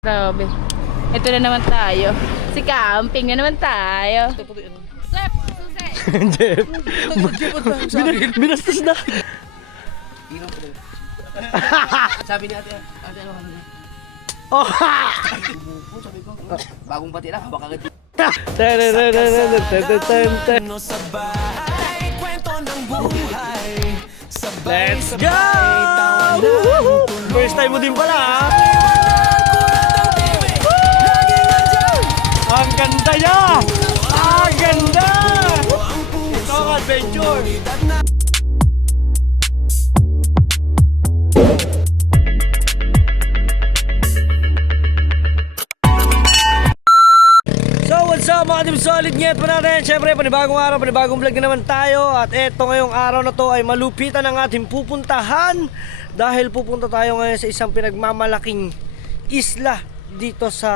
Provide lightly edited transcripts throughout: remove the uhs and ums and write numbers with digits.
Grabe. Ito na naman tayo. Si camping na naman tayo. Sep, susi. Jeff. Binastos na. Sabi ni ate ano ano niya? Oh! Sabi ko, bagong pati lang, habang agad. Let's go! First time mo din pala, ha? Ang ganda niya! Ang ganda! Ito ang adventure! So what's up mga team solid, ngayat po natin. Siyempre panibagong araw, panibagong vlog na naman tayo. At eto ngayong araw na to ay malupitan ang ating pupuntahan. Dahil pupunta tayo ngayon sa isang pinagmamalaking isla dito sa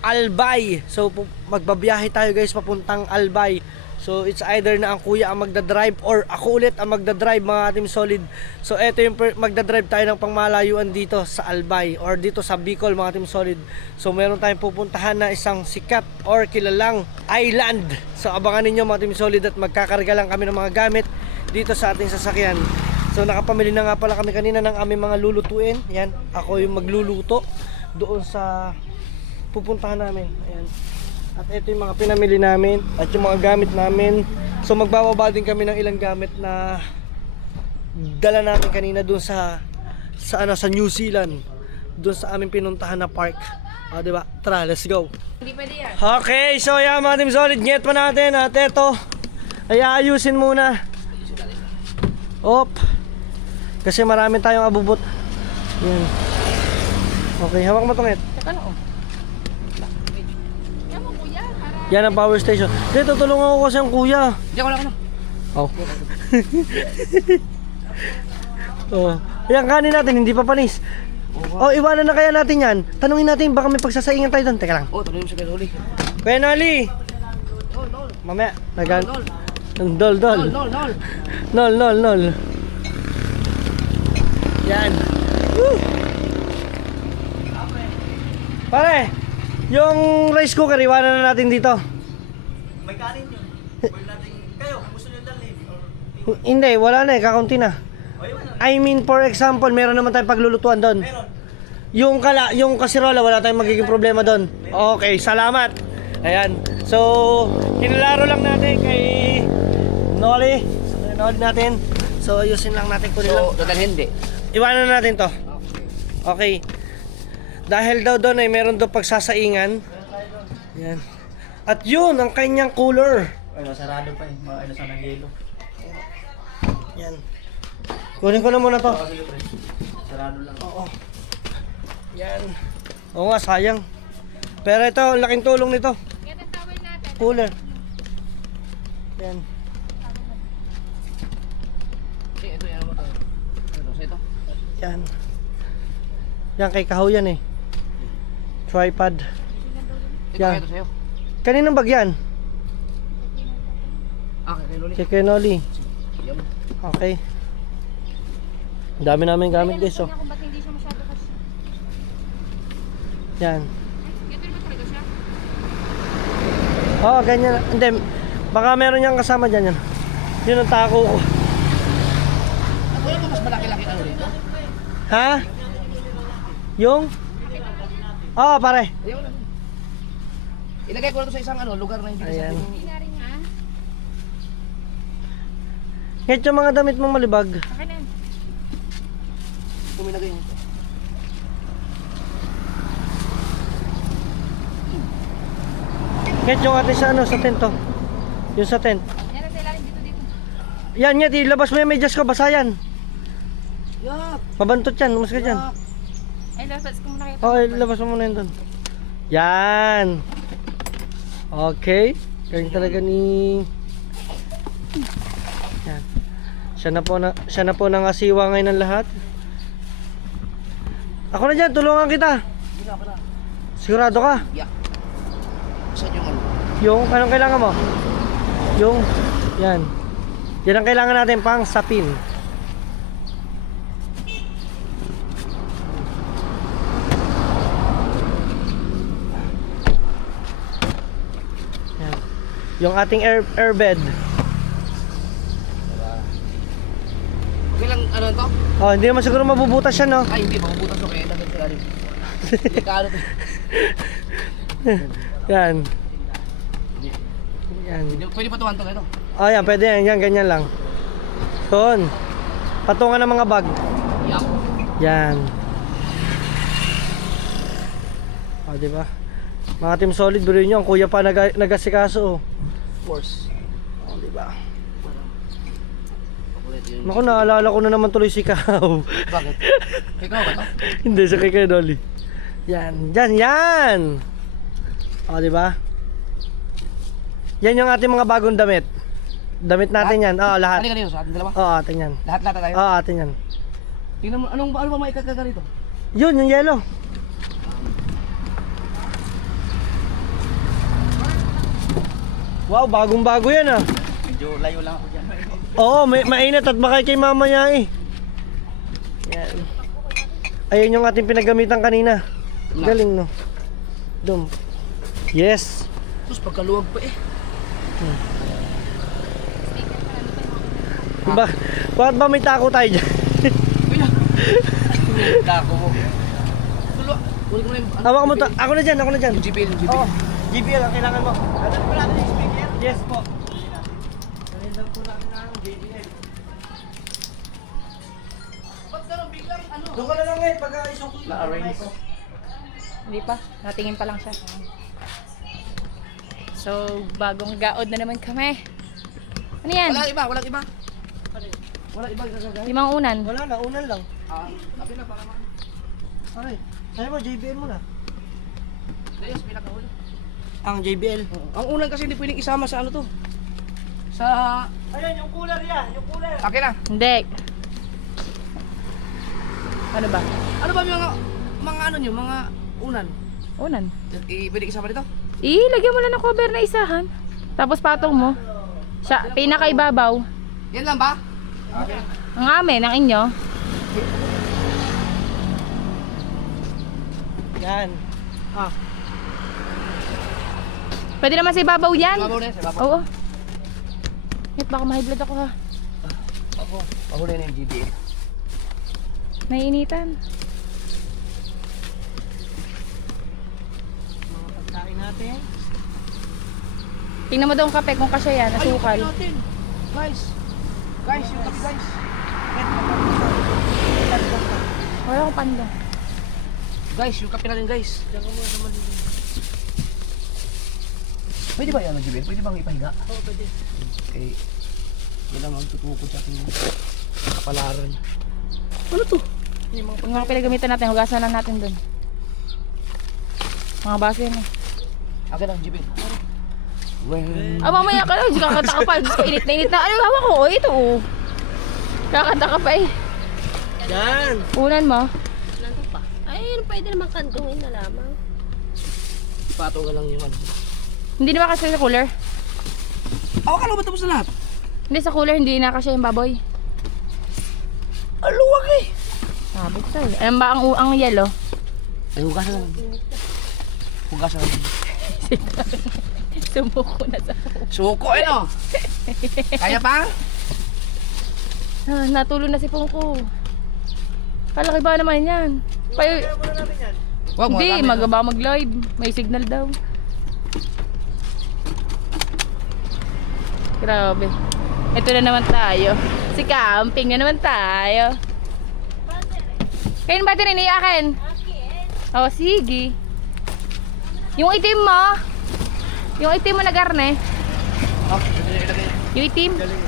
Albay. So magbabiyahe tayo guys papuntang Albay. So it's either na ang kuya ang magdadrive or ako ulit ang magdadrive mga team solid. So eto yung magdadrive tayo ng pangmalayuan dito sa Albay or dito sa Bicol mga team solid. So meron tayong pupuntahan na isang sikat or kilalang island. So abangan ninyo mga team solid at magkakarga lang kami ng mga gamit dito sa ating sasakyan. So nakapamili na nga pala kami kanina ng aming mga lulutuin. Yan, ako yung magluluto doon sa pupuntahan namin. Ayan. At ito yung mga pinamili namin at yung mga gamit namin. So magbababa din kami ng ilang gamit na dala namin kanina doon sa New Zealand, doon sa aming pinuntahan na park. Di ba? Tara, let's go. Hindi pwede yan. Okay, so yan mga team solid, get pa natin at ito ay aayusin muna. Op. Kasi marami tayong abubot. Yan. Okay, hawak mo tong et. Saka na oh. Yan mo kuya, para... Yan ang power station. Dito, tulungan ko kasi ang kuya. Diyan ko lang ano. Oh. Oh. Yan, kanin natin, hindi pa panis. Oh, iwanan na kaya natin yan. Tanungin natin, baka may pagsasaingan tayo doon. Teka lang. Oh, tuloy mo sa Kuya Noli. Kuya Noli! Mamaya, nagan... Dol. Nol. Yan. Woo! Pare, yung rice cooker, iwanan na natin dito. May kanin yun. Pwede natin, kayo, gusto nyo dalhin? Hindi, wala na eh, kakaunti na. I mean, for example, meron naman tayong paglulutuan doon. Yung kasirola, wala tayong magiging problema doon. Okay, salamat. Ayan. So, kinalaro lang natin kay Noli natin. So, ayusin lang natin kunin lang. So, dadalhin di. Iwanan natin to. Okay. Dahil daw doon ay meron daw pagsasaingan. Yan. At yun, ang kanyang cooler. Ay, sarado pa eh. Ano sana ng yelo. Yan. Kunin ko na muna to. Sarado lang. Oo. Yan. Oo nga, sayang. Pero ito, laking tulong nito. Yan ang towel natin. Cooler. Yan. Ito yan mo to. Ito, sa ito. Yan. Yan, kay Kaho yan eh. Tripod. Ito, Yan. ito sa'yo. Kaninong bag yan? Ah, kay Noli. Kay Kenoli. Yan. Okay. Ang dami namin gamit guys, oh. Kung ba't hindi siya masyado kasi. Yan. Ito naman talaga siya. Oo, ganyan. Hindi, baka meron niyang kasama dyan yan. Yun ang tako ko. Wala ba mas malaki-laki ano dito? Ha? Yung? Oo, pare. Ayun lang. Ilagay ko na ito sa isang lugar na hindi Ayan. Hindi na rin ha. Kahit yung mga damit mong malibag. Akin na yan. Puminagay nito. Kahit yung atin sa sa tent, oh. Yung sa tent. Yan ang ilalim dito. Yan, ilabas mo yung medyas ko, basa yan. Yak! Mabantot yan, umas ka dyan. Ay, labas ko muna kayo. Oo, ilabas mo muna yun doon. Yan. Okay. Galing talaga ni... Yan. Siya na po nangasiwa ngayon ng lahat. Ako na dyan, tulungan kita. Hindi na pala. Sigurado ka? Yak! Saan yung ano? Yung, anong kailangan mo? Yung, yan. Yan ang kailangan natin pang sapin. Yung ating airbed. Kailang ano to? Oh, hindi naman siguro mabubutas siya, no? Ay, hindi. Mabubutas ko kaya dagdag sa galing. Delikado to. Yan. Yan. Pwede patuhan to ito. Oh, yan, pwede yan. Yan, ganyan lang. Doon. Patungan ng mga bag. Yup. Yan. Oh, di ba? Mga Team Solid, biro nyo, ang kuya pa nagasikaso. Of course. Oh, di ba? Pakulit yun. Naku, naalala ko na naman tuloy si Kao. Bakit? Ikaw ba to? Hindi, sa kay Dolly. Yan, yan! O, di ba? Yan yung ating mga bagong damit. Damit natin yan. Oo, lahat. Halika dito sa ating dalawa. Oo, atin yan. Lahat tayo. Oo, atin yan. Tingnan mo, ano ba may ikakaga rito? Yun, yung yellow. Wow, bagong bago yan ah. Medyo layo lang ako dyan. Oo, mainit at baka kay mama niya eh. Yan. Ayun yung ating pinagamitan kanina. Galing, no? Dum. Yes. Tapos pagkaluwag pa eh. Bakit ba may tako tayo dyan? Dako mo. Tulo. Kunin mo na yung... Hawak mo ako na dyan, ako na dyan. GPL. Oo, GPL ang kailangan mo. Ano po natin yung speaker? Yes po. Nalindang po natin ang JBL. Ba't ganun biglang ano? Doon ka na lang ngayon pag isok ko. Na-arrange. Hindi pa. Natingin pa lang siya. So, bagong gaod na naman kami. Ano yan? Walang iba. Walang iba gagagay. Limang unan. Wala na, unan lang. Sabi na para man. Aray, sabi mo JBL muna. Yes, pinakahuli. Ang JBL. Ang unan kasi hindi pwedeng isama sa ano to. Sa... Ayan, yung cooler yan, yung cooler. Akin na. Hindi. Ano ba? Ano ba yung mga ano nyo, mga unan? Unan. Pwede isama dito? Lagyan mo lang ng cover na isahan. Tapos patong mo. Siya, pinakaibabaw. Yan lang ba? Ang amin, ang inyo. Yan. Pwede naman sa ibabaw yan. Babaw na yan, sa babaw. Oo. Wait, baka mahigh blood ako ha. Pahuli na yung GBA. Naiinitan. Mga pagkain natin. Tingnan mo daw ang kape kung kasya yan, asukal. Ay, natin. Guys, yung kape guys. Wala akong panda. Guys, yung kape natin guys. Diyan ka muna sa malilim. Pwede ba yan ang GBA? Pwede bang ipahiga? Oo, pwede. Okay. Yan lang ang tutukod sa ating kapalaran. Ano to? Yung mga Yung mga pinagamitan natin, hugasan lang natin dun. Mga baso yan eh. Akin ang GBA. Well, Mamaya ka lang, kakanta ka pa. Diyos ko, init na init na. Ano yung hawak ko? Ito oh. Kakanta ka pa eh. yan. Unan mo. Nandun pa. Ay, pwede naman kandungin na lamang. ipato ka lang yung ano. Hindi naman kasi sa cooler. Ako ka lang ba tapos na lahat? Hindi sa cooler, hindi na kasi yung baboy. Aluwag eh. Sabi ko sa'yo. Alam ba ang yellow? Ay, hugasan lang. Hugasan lang. Sumuko na sa Suko eh no? Kaya pa? natulo na si Pungko. Palaki ba naman yan? Kaya muna natin yan. Wag mo. Hindi, magaba mag-live. May signal daw. Grabe. Ito na naman tayo. Si camping na naman tayo. Kain ba din iniyakin? Oh, sige. Yung itim mo. Yung itim mo na garne. Oh, ilagay. Yung itim. Galing.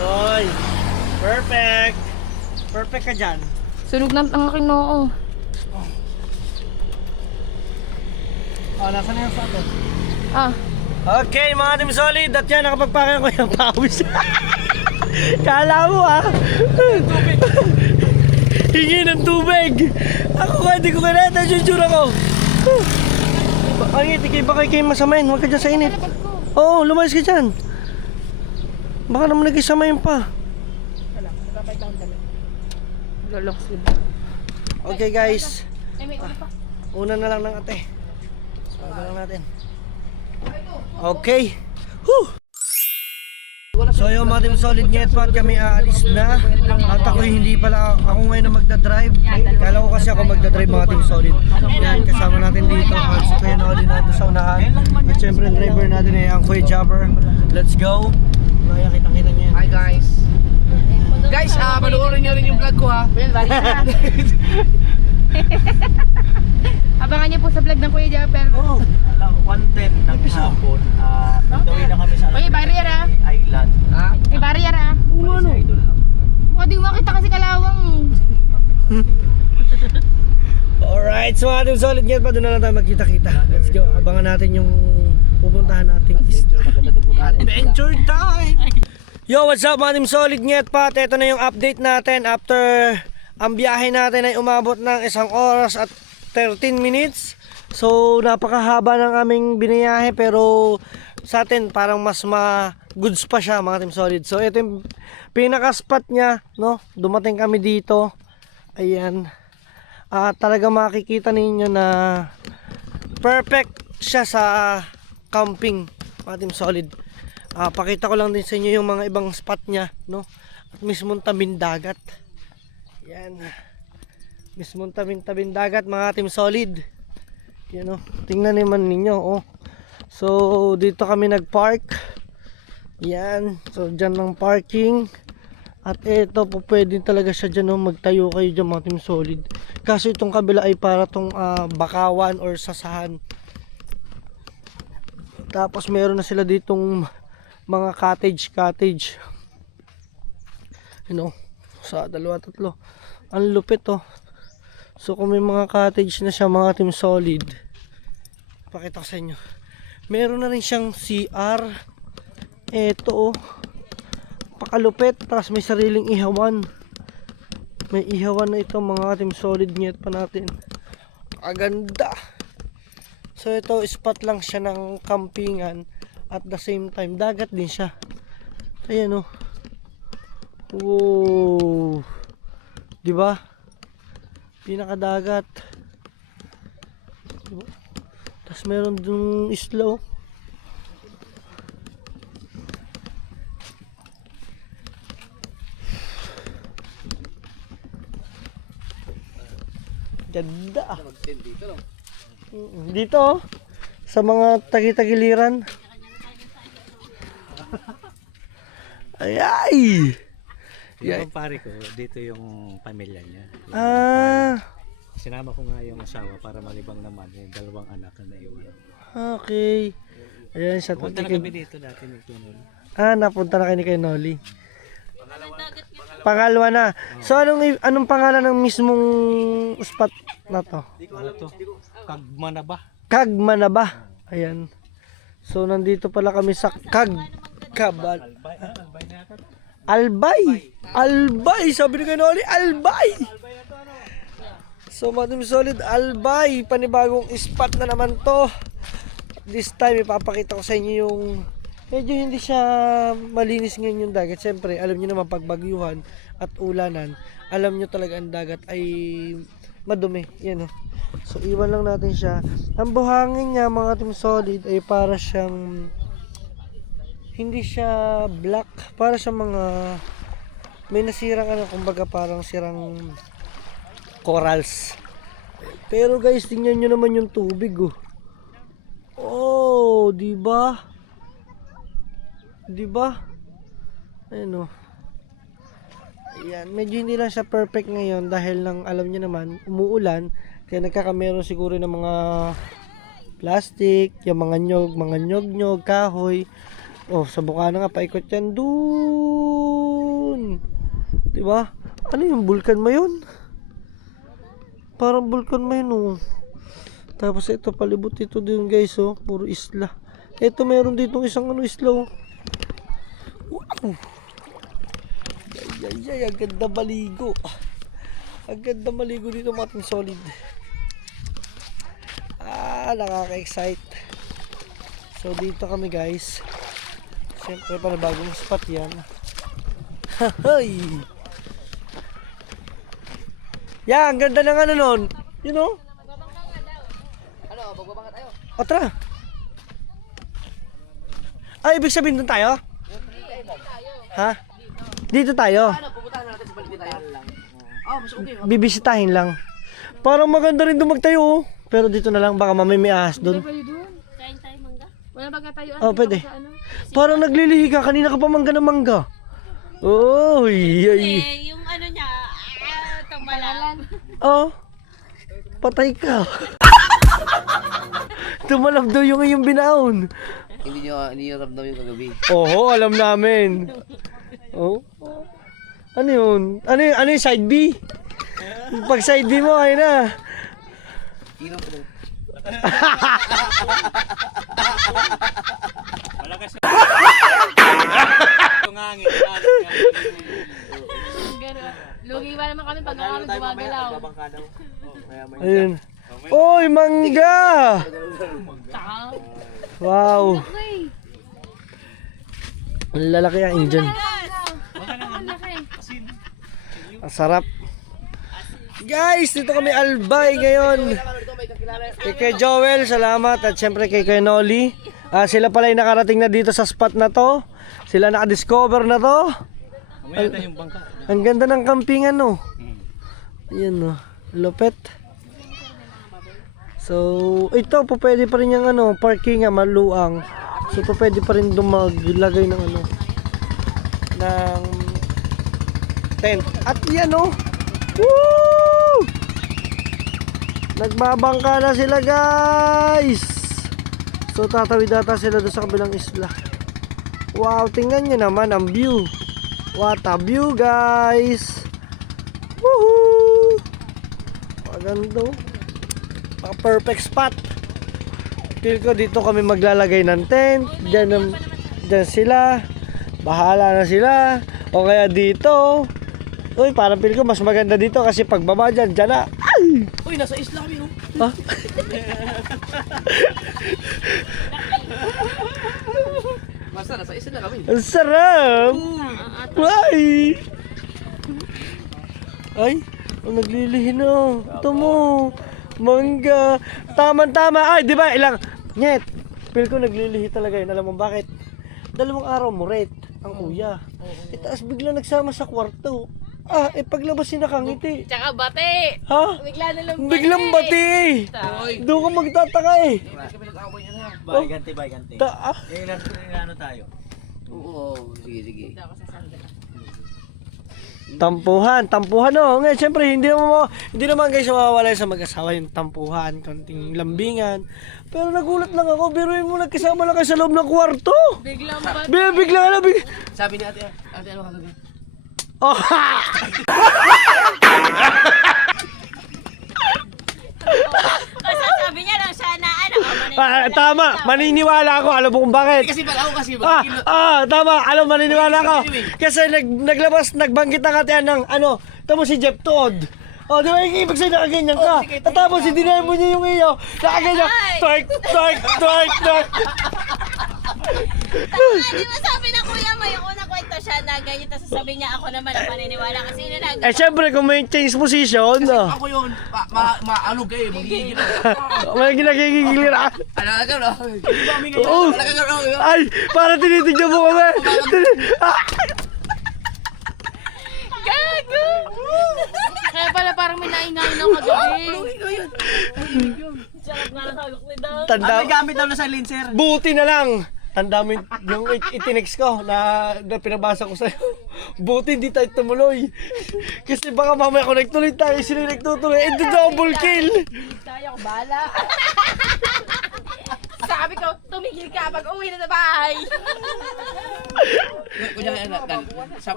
Oy. Perfect. Perfect ka dyan. Sunog ng ang aking noo. Nasaan na yung sato? Ah, Okay, mga Team Solid. At yan, nakapagpakain ko yung pawis. Kala mo hingi ng tubig. Ako nga, hindi ko kinata yung tsura ko. Ay, tikay ba kayo masamayin? Huwag ka dyan sa init. Oo, lumayas ka dyan. Baka naman nag-isamayin pa. lolok sila. Okay guys, Ay, may ulo pa. una na lang ng ate. So, lang natin. Okay. Whew. So yung mga Team Solid Netpat, kami aalis na. At ako hindi pala, ako ngayon na magdadrive. Kala ko kasi ako magdadrive mga Team Solid. Yan, kasama natin dito ang si Kuya Noli natin sa unahan. At syempre ang driver natin ay ang Kuya Jabber. Let's go. Kaya kitang-kita niya yan. Hi guys. Guys, panoorin nyo rin yung vlog ko ha. Abangan niyo po sa vlog ng Kuya Japper. Oh, 1:10 ng hapon, nagdawin na kami sa Uy, barrier ah. island. Ha? May barrier ah. Ano? Idol ang Mukha di mo makita kasi kalawang. alright, so mga Team Solid Netpat, doon na lang tayo magkita-kita. Let's go. Abangan natin yung pupuntahan nating adventure time. Yo, what's up mga Team Solid Netpat? Ito na yung update natin after ang biyahe natin ay umabot ng 1 oras at 13 minutes. So napakahaba ng aming biniyahe, pero sa atin parang mas goods pa siya mga Team Solid. So ito yung pinaka-spot niya, no? Dumating kami dito. Ayan. Talaga makikita ninyo na perfect siya sa camping mga Team Solid. Pakita ko lang din sa inyo yung mga ibang spot niya, no? At mismong tabing dagat. Yan. Mismong tabing dagat mga Team Solid. Yan, oh. Tingnan naman ninyo, oh. So dito kami nagpark. Yan. So dyan ng parking. At ito po pwede talaga siya dyan, oh. Magtayo kayo dyan mga Team Solid. Kaso itong kabila ay para tong bakawan or sasahan. Tapos meron na sila ditong mga cottage. You know, sa 2, 3. Ang lupit, oh. So kung may mga cottage na siya mga Team Solid, pakita ko sa inyo. Meron na rin siyang CR. Eto, oh. Pakalupit. Tapos may sariling ihawan. May ihawan na ito mga Team Solid net pa natin. Aganda. So ito spot lang siya ng campingan. At the same time dagat din siya. Ayan, oh. Wow. Diba? Pinakadagat. Diba? Tapos meron dun isla, oh. Ganda. Dito, oh. Sa mga tagi-tagiliran. Ay! Yung pare ko, dito yung pamilya niya. Sinama ko nga yung asawa para malibang naman yung 2 anak na naiwan. Okay. Ayan siya. Punta na kami dito dati ni Tunol. Napunta na kayo ni kay Noli. Pangalawa na. So anong pangalan ng mismong spot na to? Ano to? Kagmanaba. Kagmanaba. Ayan. So nandito pala kami sa Albay. Sabi ni kay Noli, Albay. So mga Team Solid, Albay. Panibagong spot na naman to. This time ipapakita ko sa inyo yung medyo hindi siya malinis ngayon yung dagat. Siyempre alam niyo naman pag bagyuhan at ulanan, alam niyo talaga ang dagat ay madumi. Yan, oh. So iwan lang natin siya. Ang buhangin niya mga Team Solid ay para siyang hindi siya black, para sa mga may nasirang kumbaga parang sirang corals. Pero guys, tingnan nyo naman yung tubig, oh. Oh, di ba? Di ba? Ayun, oh. Ayan, medyo hindi lang siya perfect ngayon dahil lang alam niyo naman umuulan, kaya nagkakameron siguro ng mga plastic, yung mga nyog, kahoy. Oh, sa bukana nga paikot yan dun. Di ba? Ano yung vulkan mo yun? Parang vulkan mo yun, oh. Tapos ito palibot ito din guys, oh, puro isla. Ito meron dito isang isla, oh. Wow. Ay, ang ganda maligo. Ang ganda maligo dito mga Team Solid. Nakaka-excite. So dito kami guys. Siyempre panibagong spot yan. Hay. Yan, ang ganda ng ano nun. You know? Ano, bagbabang ka tayo? O tara. Ay, ibig sabihin doon tayo? Ha? Dito tayo? Bibisitahin lang. Parang maganda rin doon magtayo oh. Pero dito na lang, baka mamay may ahas doon. Pwede doon. Kain tayo mangga. Wala ba katayuan? Oh, pwede. Parang naglilihi ka, kanina ka pa mangga ng mangga. Oy, ay. Yung ano niya, tumalan. Oh, patay ka. Tumalab daw yung iyong binaon. Hindi nyo ramdam yung kagabi. Oo, alam namin. Oh. Ano yun? Ano yung side B? Pag side B mo, ayun na. Ino po. Malakas yung hangin. Lugi ba naman kami pag kami gumagalaw? Babangka daw. Kaya may Ayun. Oy, mangga! Wow. Ang lalaki ang engine. Ang laki. Ang sarap. Guys, dito kami Albay ngayon. Kay Joel, salamat. At syempre kay Noli. Sila pala yung nakarating na dito sa spot na to. Sila nakadiscover na to. Mamaya tayo yung bangka. Ang ganda ng campingan no. Ayan no. Lupet. So, ito po pwede pa rin yung ano, parking maluang. So, po pwede pa rin maglagay ng ano, ng tent. At yan oh. Woo! Nagbabangka na sila guys. So, tatawid ata sila doon sa kabilang isla. Wow, tingnan nyo naman ang view. What a view guys. Woohoo! Maganda. Perfect spot. Feel ko dito kami maglalagay ng tent. Diyan sila. Bahala na sila. O kaya dito. Uy, parang feel ko mas maganda dito kasi pagbaba dyan na. Ay! Uy, nasa isla kami, no? Ha? Basta, nasa isla kami. Ang sarap! Ay! Ay! Ang naglilihi na. Ito mo. Mangga. Tama-tama. Ay, di ba? Ilang. Nyet. Feel ko naglilihi talaga yun. Alam mo bakit? 2 araw mo ret ang kuya. Tapos bigla nagsama sa kwarto. Paglabas sinakangiti. Tsaka bate. Ha? Bigla na lang Biglang bati. Doon ka magtataka eh. Bay, ganti. Ano tayo? Oo, sige. Tampuhan no. Ngayon syempre hindi naman guys mawawala sa mag-asawa yung tampuhan, konting lambingan. Pero nagulat lang ako, biruin mo nagkasama lang kayo sa loob ng kwarto. Biglang bate. Bigla na. Sabi ni ate ano kagabi? Oh. Sabi niya lang siya na ano. Tama, maniniwala ako. Alam mo kung bakit? Kasi pala ako kasi Tama. Alam, maniniwala ako. Kasi nagbanggit na katiyan ng ano, tamo si Jeff Todd. Oh, di ba yung ibig sa'yo nakaganyan ka? Tapos dinay mo niya yung iyo. Nakaganyan. Twerk. Di ba sabi na kuya mo yung unang kwento siya na ganyan, tapos sabi niya ako naman ang paniniwala kasi nilagay. Syempre kung may change position. ako yun, maalog kayo, magigigil ako. May ginagigigil na. Ay, para tinitignan mo kami. Gago! Kaya pala parang may naingain ako kagabi. Sarap nga ng hagok ni Dang. Tanda, May gamit daw na silencer. buti na lang. Tanda mo yung itinext ko na pinabasa ko sa'yo. Buti hindi tayo tumuloy. Kasi baka mamaya kung nagtuloy tayo, sila yung nagtutuloy. Ito double kill. Tayo, ako bahala. Sabi ko, tumigil ka pag uwi na sa bahay.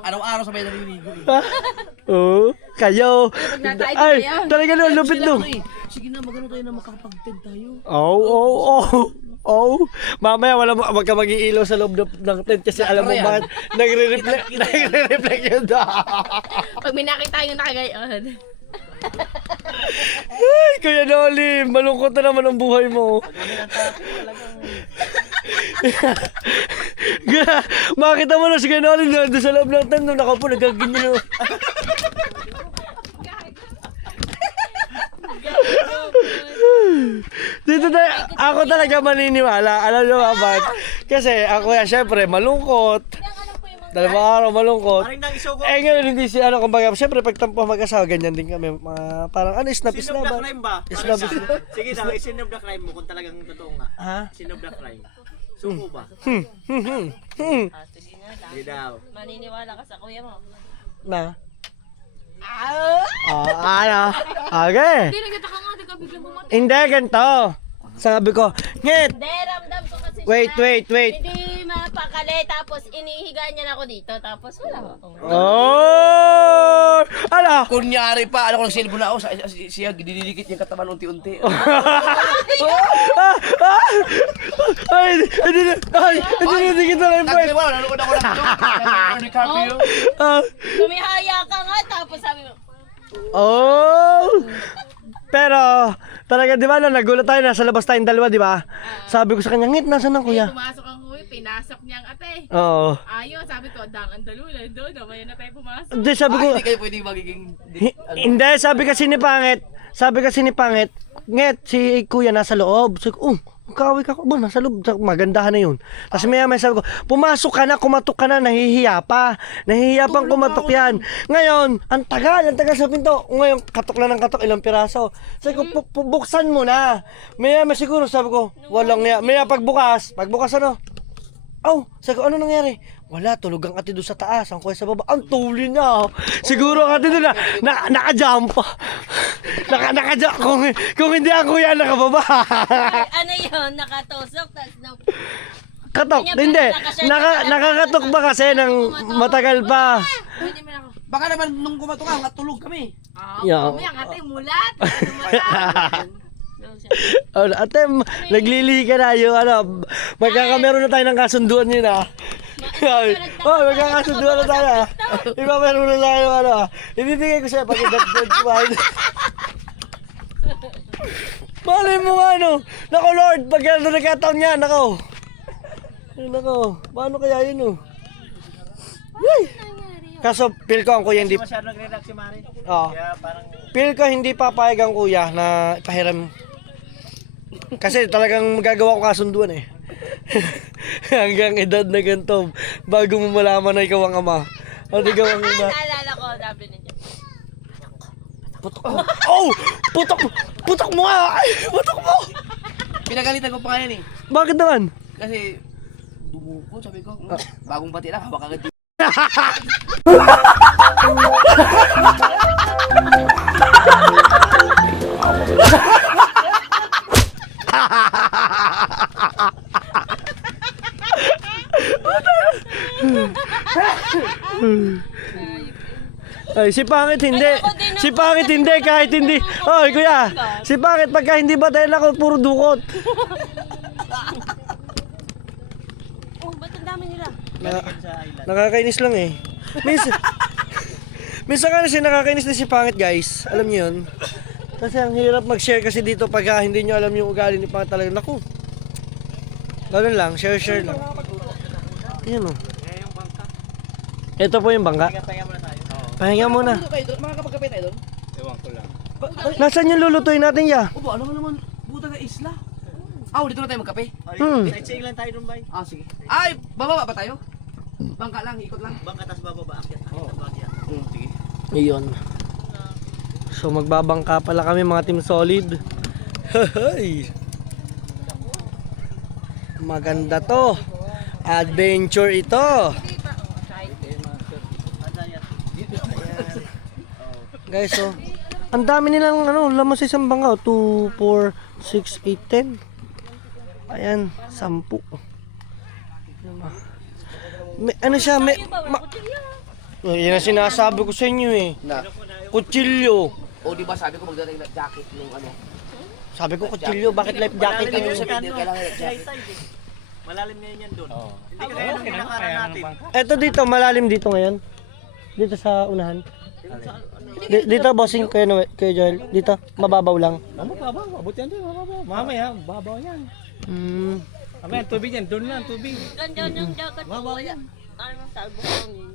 Araw-araw sabay naliligo eh. Ha? Oo, kayo. natayo Ay, kayo. talaga no, lupit no. Sige na, magano tayo na makakapag-tent tayo. Oh. Mamaya wag ka mag-iilaw sa loob ng tent kasi alam mo bakit nagre-reflect yun. Pag may nakita yung nakagayon. Ay, Kuya Noli, malungkot na naman ang buhay mo. Makita mo na si Kuya Noli doon sa loob ng tent nung nakaupo, nagkaganyan. Dito na, ako talaga maniniwala. Alam nyo ba? Kasi ang kuya syempre malungkot. Dalawang araw malungkot. Parang nang isuko. Eh ngayon hindi si ano kumbaga, syempre pag tampo mag-asawa ganyan din kami. Parang ano Sinob na isnab. crime ba? Isnob, Parang isnob. Sige daw, isinob na crime mo kung talagang totoo nga. Ha? Sinob na crime. Suko ba? Sige daw. Maniniwala ka sa kuya mo. Na. Ano? Okay. Hindi, nagtataka nga, di ka biglang bumatay. Hindi ganito. Sabi ko, ngit. Hindi, ramdam ko kasi Wait. hindi mapakali. Tapos inihiga niya na ako dito. Tapos wala ako. Oh! Ano? Kunyari pa, ano ko ng cellphone na ako, siya dididikit yung katawan unti-unti. Ay, hindi kita lang po. Nagkriwa, nanood ako ng Leonardo DiCaprio. Kumihaya ka nga. Tapos sabi mo, Oh! Pero, talaga, di ba, nagulat tayo, nasa labas tayong dalawa, di ba? Sabi ko sa kanya, ngit, nasaan ang kuya? Pumasok ang kuya, pinasok niya ang ate. Oo. Ayun, sabi ko, dangan dalawa doon, namaya na tayo pumasok. Hindi, sabi ko, Hindi kayo pwedeng magiging... hindi, sabi kasi ni Pangit, ngit, si kuya nasa loob. Sabi ko, kaway ka ko, nasa loob, magandahan na yun. Tapos may sabi ko, pumasok ka na, kumatok ka na, nahihiya pang kumatok yan. Ngayon, ang tagal sa pinto. Ngayon, katok lang ng katok, ilang piraso. Sabi ko, buksan mo na. May siguro, sabi ko, walang niya. May pagbukas ano? Sabi ko, ano nangyari? Wala, tulog ang ate doon sa taas, ang kuya sa baba. Ang tuli niya. Siguro ang ate doon naka-jump pa. Naka-jump. Kung hindi ang kuya nakababa. ano yun? Nakatusok. Tapos Katok, hindi. Nakakatok ba kasi ng matagal pa? Baka naman nung kumatok ka, natulog kami. Yeah. Mamaya ang ate, mulat. Ate, naglilihi ka na yung magkakameron na tayo ng kasunduan yun magkakasunduan na tayo Iba meron na tayo ibibigay ko sa'yo pag i-dad malay mo nga nako Lord, pag nagkataon niya, nako, paano kaya yun kaso feel ko ang kuya hindi Masyado nag-relax si Mari. Oo. Kaya parang Feel ko hindi papayag ang kuya na ipahiram. Kasi talagang magagawa ko kasunduan Hanggang edad na ganito, bago mo malaman na ikaw ang ama. O di ikaw ang ina. naalala ko, sabi niya. Putok mo. Putok mo nga. Putok mo. Pinagalitan ko pa ngayon Bakit naman? Kasi, dumuko, sabi ko, bagong pati lang, hawak agad. Ay, si Pangit hindi. Si Pangit hindi kahit hindi. Oy, kuya. Si Pangit pagka hindi ba dahil ako puro dukot. Ba't ang dami nila? Nakakainis lang Minsan kasi nakakainis din si Pangit, guys. Alam niyo 'yun. Kasi ang hirap mag-share kasi dito pagka hindi niyo alam yung ugali ni Pangit talaga. Naku. Ganun lang, share lang. Yan Ito po yung bangka. Pahinga muna. Makakapagkape tayo doon? ewan ko lang. Nasaan yung lulutuin natin ya? Opo, alam mo naman, buta ka isla. Dito na tayo magkape. Sightseeing lang tayo dun, bay. Sige. Ay, bababa ba tayo? Bangka lang, ikot lang. Bangka tas bababa, akyat ang bagya. Sige. Iyon. So magbabangka pala kami mga Team Solid. Hey. Maganda to. Adventure ito. Guys, so ang dami nilang laman sa isang bangka. 2, 4, 6, 8, 10. Ayan, 10. May, siya, yan ang sinasabi ko sa inyo Na. Kutsilyo. O di ba sabi ko magdala ng jacket nung Sabi ko kutsilyo, bakit life jacket Malalim yun? yung Sabi, kailangan ng high jacket. tide Malalim ngayon yan dun. Hindi ka kaya nung nakaraan natin. Eto dito, malalim dito ngayon. Dito sa unahan. Dito bossing kayo Joel. Dito, mababaw lang. Mababaw, abot yan doon, mababaw. Mamaya, babaw yan. Mamaya, tubig yan, doon lang, tubig. Ganda yung jacket ko. Ano, salbo ko yun.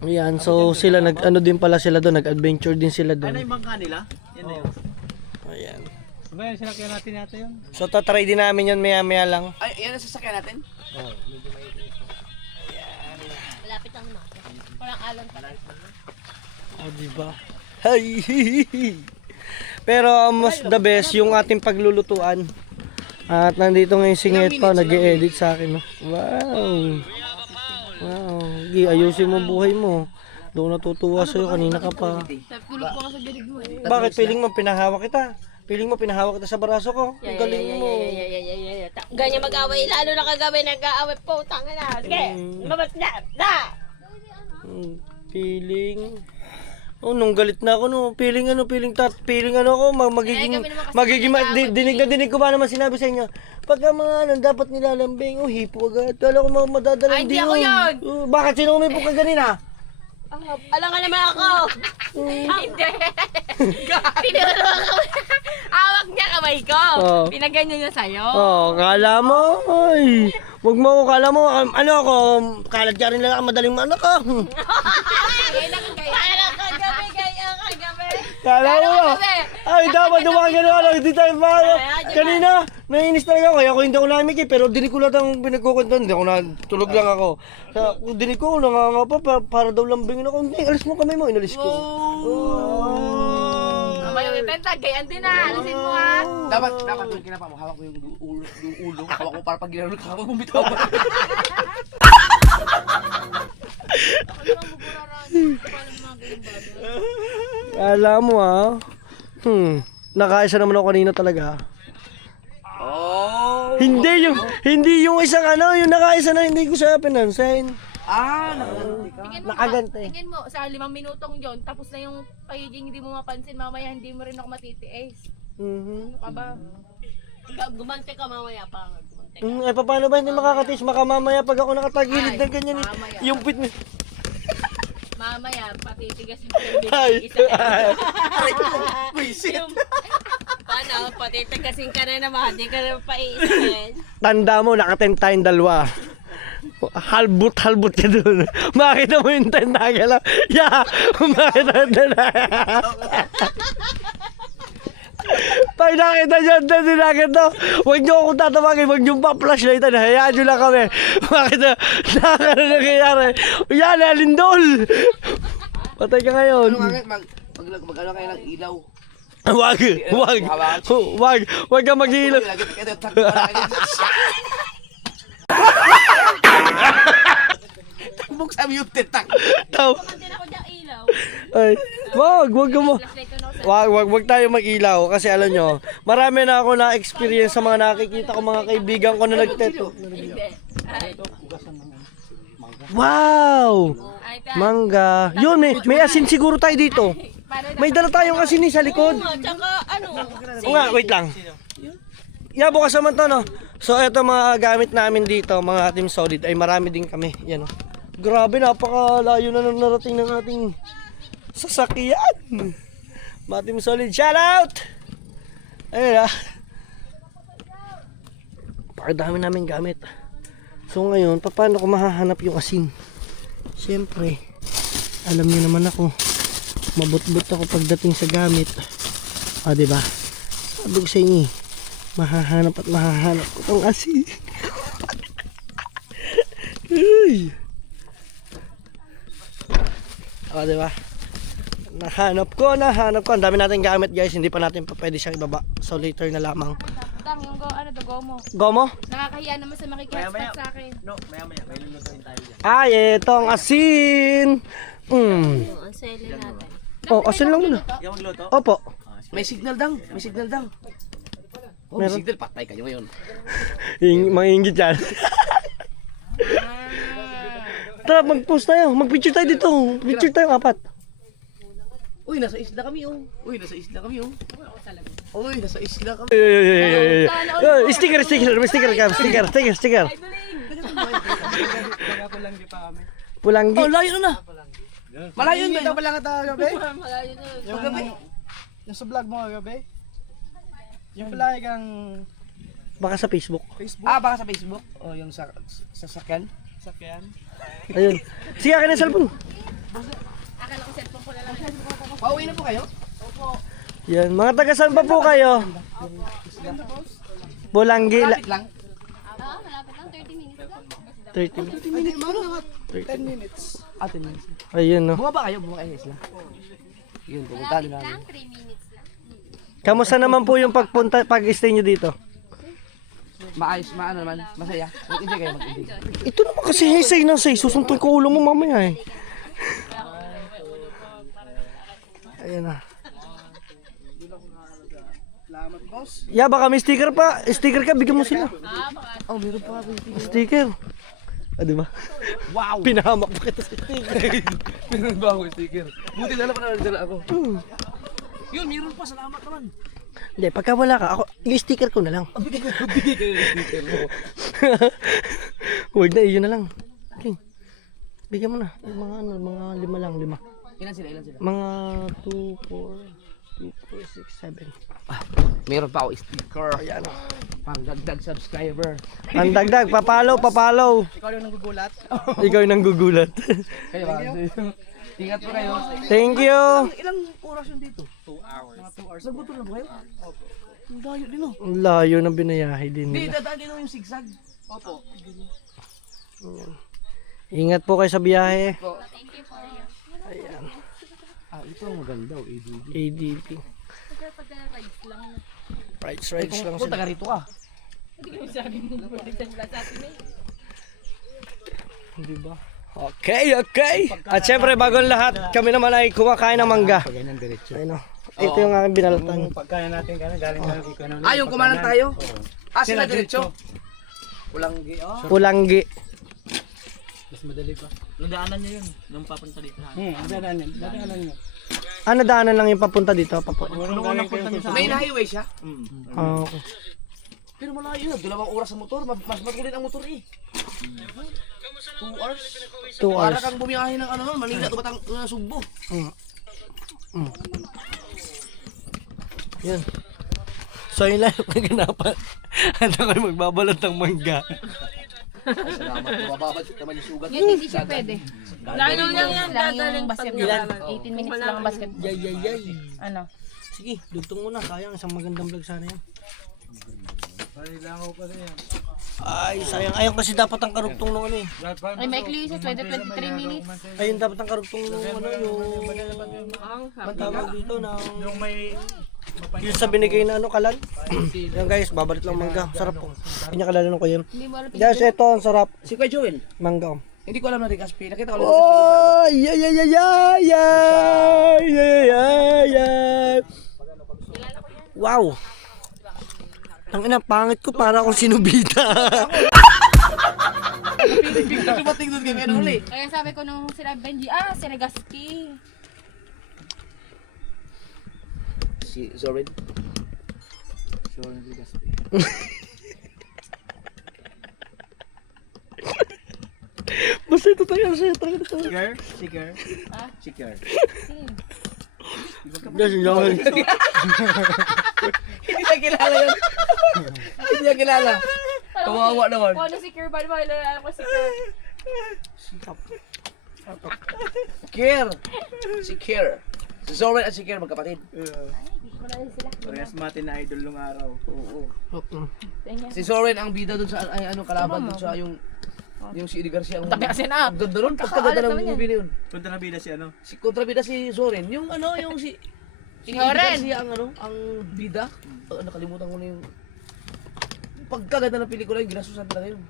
Ayan, so sila din pala sila doon, nag-adventure din sila Ano doon. yung bangka nila? Yan na yun. Ayan. Diba yan, sinakyan natin yata yun? So tatry din namin yun maya-maya lang. Ay, yan ang sasakyan natin? Malapit lang na. Parang alon pa lang. Oh, diba? Hay! Pero mas the best yung ating paglulutuan. At nandito ngayon si Nget pa, nag-e-edit sa akin. No? Wow! Wow! Gi, ayusin mo buhay mo. Doon natutuwa sa'yo, kanina ka pa. Tulog ko nga sa dilig mo eh. Bakit feeling mo pinahawak kita? Feeling mo pinahawak kita sa baraso ko? Ang galing mo. Ganyan mag-away, lalo na kagabi nag-aaway po, tanga na. Sige, mabas na, na! Feeling. Oh, nung galit na ako, no. Feeling ako, dinig na dinig ko ba naman sinabi sa inyo. Pagka mga ano, dapat nilalambing, oh, hipo agad. Kala ko madadalang Ay, hindi ako yun. Bakit sino umipo ka ganina? Alam nga naman ako! Hindi. Tinuro ako. Awak niya kamay ko. Oh. Pinaganyan niya sa'yo. Oh, kala mo, ay. Wag mo, kala mo, ano ako, kalat ka rin lang, madaling ano ka. Parang kagabi, ganyan kagabi. Kala mo, ay, dapat dumagan na lang, hindi tayo pa. Kanina, naiinis talaga ako, kaya ako hindi ako namik eh, pero dinig ko lahat ang pinagkukuntan, hindi ako na, tulog lang ako. Dinig ko, nangangapa, para daw lambingin ako, hindi, alis mo kamay mo, inalis ko. Kamay yung itenta, gayan din na. Alisin mo ha. Dapat yung kinapa mo, hawak mo yung ulo, hawak mo para pag ginano ka, hawak mo bitaw. Kala mo nakaisa naman ako kanina talaga. Oh! Hindi yung isang ano, yung nakaisa na hindi ko siya pinansin. Nakaganti ka. Tingin mo, Nakagante. tingin mo, sa 5 minutong yon tapos na yung pagiging hindi mo mapansin, mamaya hindi mo rin ako matitiis. Ano ka ba? Gumante ka mamaya pa. Gumante. Eh, paano ba hindi makakatis? Baka mamaya pag ako nakatagilid na ganyan, mamaya. yung fitness. Mamaya, patitigas yung bibig. Ay. Paano? Patitagasin ka na naman. Hindi ka na paiisahin. Tanda mo, nakatent tayong dalawa. Halbut ka dun. Makita mo yung tentaga lang. Yeah! Makita yung tentaga. Pag nakita nyo ang tentaga to, huwag nyo akong tatawagin, huwag nyo pa-flashlightan. Hayaan nyo lang kami. Makita, nakakano nangyayari. Yan, Lindol! Patay ka ngayon. Mag-ano kayo ng ilaw. Wag ka mag-iilaw. Buksan mo yung tetak. Hindi na ako dyan ilaw. Ay, wag ka mo. Wag tayo mag-ilaw kasi alam nyo, marami na ako na-experience sa mga nakikita ko mga kaibigan ko na nagteto. Wow! Mangga. Yun, may asin siguro tayo dito. May dala tayong asin sa likod. Tsaka ano? O nga, wait lang. Yeah, bukas naman to, no? So, eto mga gamit namin dito, mga Team Solid, ay marami din kami. Yan, oh. Grabe, napakalayo na nang narating ng ating sasakyan. Mga Team Solid, shout out! Ayun, pakadami namin gamit. So, ngayon, paano ko mahahanap yung asin? Siyempre, alam niyo naman ako, mabut-but ako pagdating sa gamit. Diba? Sabi ko sa inyo, mahahanap ko tong asin. Uy. Diba? Nahanap ko. Ang dami natin gamit, guys. Hindi pa natin pa pwede siyang ibaba. So later na lamang. Tang, yung gomo. Gomo? Nakakahiya naman sa makikita sa akin. No, maya-maya, may lulutuin tayo dyan. Ay, etong asin. Ang sele natin. Oh, asin lang muna. Ikaw magluto? Opo. May signal dang. Oh, may signal. Patay kayo ngayon. Mangingit yan. Tara, mag-post tayo. Mag-picture tayo dito. Picture tayo 4. Uy, nasa isla kami oh. Uy, nasa isla kami. Sticker. Taga lang di pa kami. Pulanggi. Oh, layo na. Malayo yun. Dito pa lang ata gabi? Malayo na. Yung sa vlog mo gabi? Yung pala kang Baka sa Facebook. Baka sa Facebook. O yung sa sakyan. sakyan. Ayun. Sige, akin ang cellphone. Akala ko cellphone ko na lang. Pauwi na po kayo? Yan, mga taga saan pa po kayo? Bulanggi. Malapit lang. Malapit lang, 30 minutes lang. 30 minutes. Hindi, mga 10 minutes. 10 minutes. Ayun, no. Bumaba kayo, bumaba kayo isla. Yun, pupunta nila. 3 minutes lang. Kamusta naman po yung pag-stay nyo dito? Maayos, maano naman, masaya. Mag-enjoy kayo, mag-enjoy. Ito naman kasi say ng say. Susuntoy ko ulo mo mamaya eh. Ayan na. Salamat, boss. Ya, baka may sticker pa. Sticker ka, bigyan mo sila. Oh, meron pa ako. Sticker. Ah, di ba? Wow! Pinahamak mo kita sa sticker. Meron ba ako sticker? Buti na lang pa nalagdala ako. Yun, meron pa. Salamat naman. Hindi, pagka wala ka, ako, i-sticker ko na lang. Bigay kayo ng sticker mo. Huwag na, iyon na lang. Okay. Bigyan mo na. Yung mga 5 lang, 5. Ilan sila, ilan sila? Mga 2, 4, 6, 7. Meron pa ako sticker. Ayan o. Pangdagdag subscriber. Ang dagdag, papalaw. Ikaw yung nanggugulat? Ikaw yung nanggugulat. Kayo ba? Ingat po kayo. Thank you. Ilang oras yun dito? 2 hours. Mga 2 hours. Nagbuto na ba kayo? Opo. Ang layo din o. Ang layo ng binayahe din Hindi, nila. dadaan din o yung zigzag. Opo. Ingat po kayo sa biyahe. Ayan. Ah, ito ang maganda o, ADD. ADP. Rides lang Kung sila. taga rito ka. Di ba? Okay. At syempre, bago ang lahat, kami naman ay kumakain ng mangga. Ayun o. Ito yung aking binalatan. Pagkain natin galing dito na. Ah, yung kumanan tayo? Ah, sila diretso? Ulanggi. Oh. Pulanggi. Mas madali pa. Nadaanan niyo yun nung papunta dito. Nadaanan niyo. Ah, nadaanan lang yung papunta dito. Nung unang punta niyo sa Main highway siya? Ah, okay. Pero malayo na, 2 oras sa motor. Mas magulit ang motor eh. 2 hours? 2 hours. Para kang bumiyahe ng ano nun, Manila to Batang Sugbo. Yan. So yun lang yung naganapan. At ako'y magbabalot ng mangga. Ay, salamat. Mababad naman yung sugat. Yan, hindi siya pwede. Lalo lang yan, gagaling basketball. 18 minutes lang ang basketball. Yay. Ano? Sige, dugtong muna. Sayang, isang magandang vlog sana yan. Ay, sayang. Ayun kasi dapat ang karugtong nung ano eh. Ay, may clue sa 23 minutes. Ayun dapat ang karugtong nung ano, ang tawag dito ng... Yung may Yung sa binigay na ano, kalan. Yan guys, babalit lang mangga. Sarap po. Hindi niya kalala nung kayo. Hindi mo alam. Guys, ito ang sarap. Si Kuya Joel, Mangga. hindi ko alam na Rigaspi. Nakita ko lang. Oh, wow. Ang ina, pangit ko para akong sinubita. Bigla dumating doon kay Kuya Joel. Kaya sabi ko nung sinabi Benji, si Regaspi. Si Zorin. Zorin Rigaspi. Basta ito tayo, Sigar. Chicker. Guys, yan. Hindi niya kilala yun. Hindi niya kilala. Kawawa naman. Kung ano si Kerr, ba naman alam ko si Kerr. Kier. Si Kier. Si Zorin at si Kier magkapatid. Parehas matin na idol nung araw. Oo. Si Zorin ang bida doon sa ay, ano kalaban doon sa yung si Eddie Garcia ang Tabi kasi na. ang ganda nun. Pagkaganda ng movie na yun. Punta na bida si ano? Si kontrabida si Zorin. Yung ano, yung si Eddie Zorin. Garcia ang ano, ang bida. Nakalimutan ko na yung pagkaganda ng pelikula yung ginasusan talaga yun.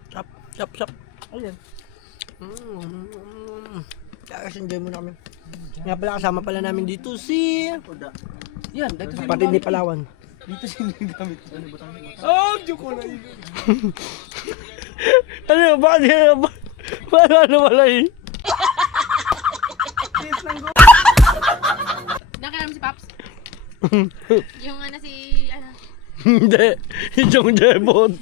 Chop. Ayun. Guys, enjoy muna kami. Nga pala, kasama pala namin dito si... Yan, dito si Patid ni Palawan. Dito siya gamit. Oh, joke ko na yun. Ano, bakit ano wala eh? Nakilala mo si Paps? Yung ano si... Hindi, yung Jebot.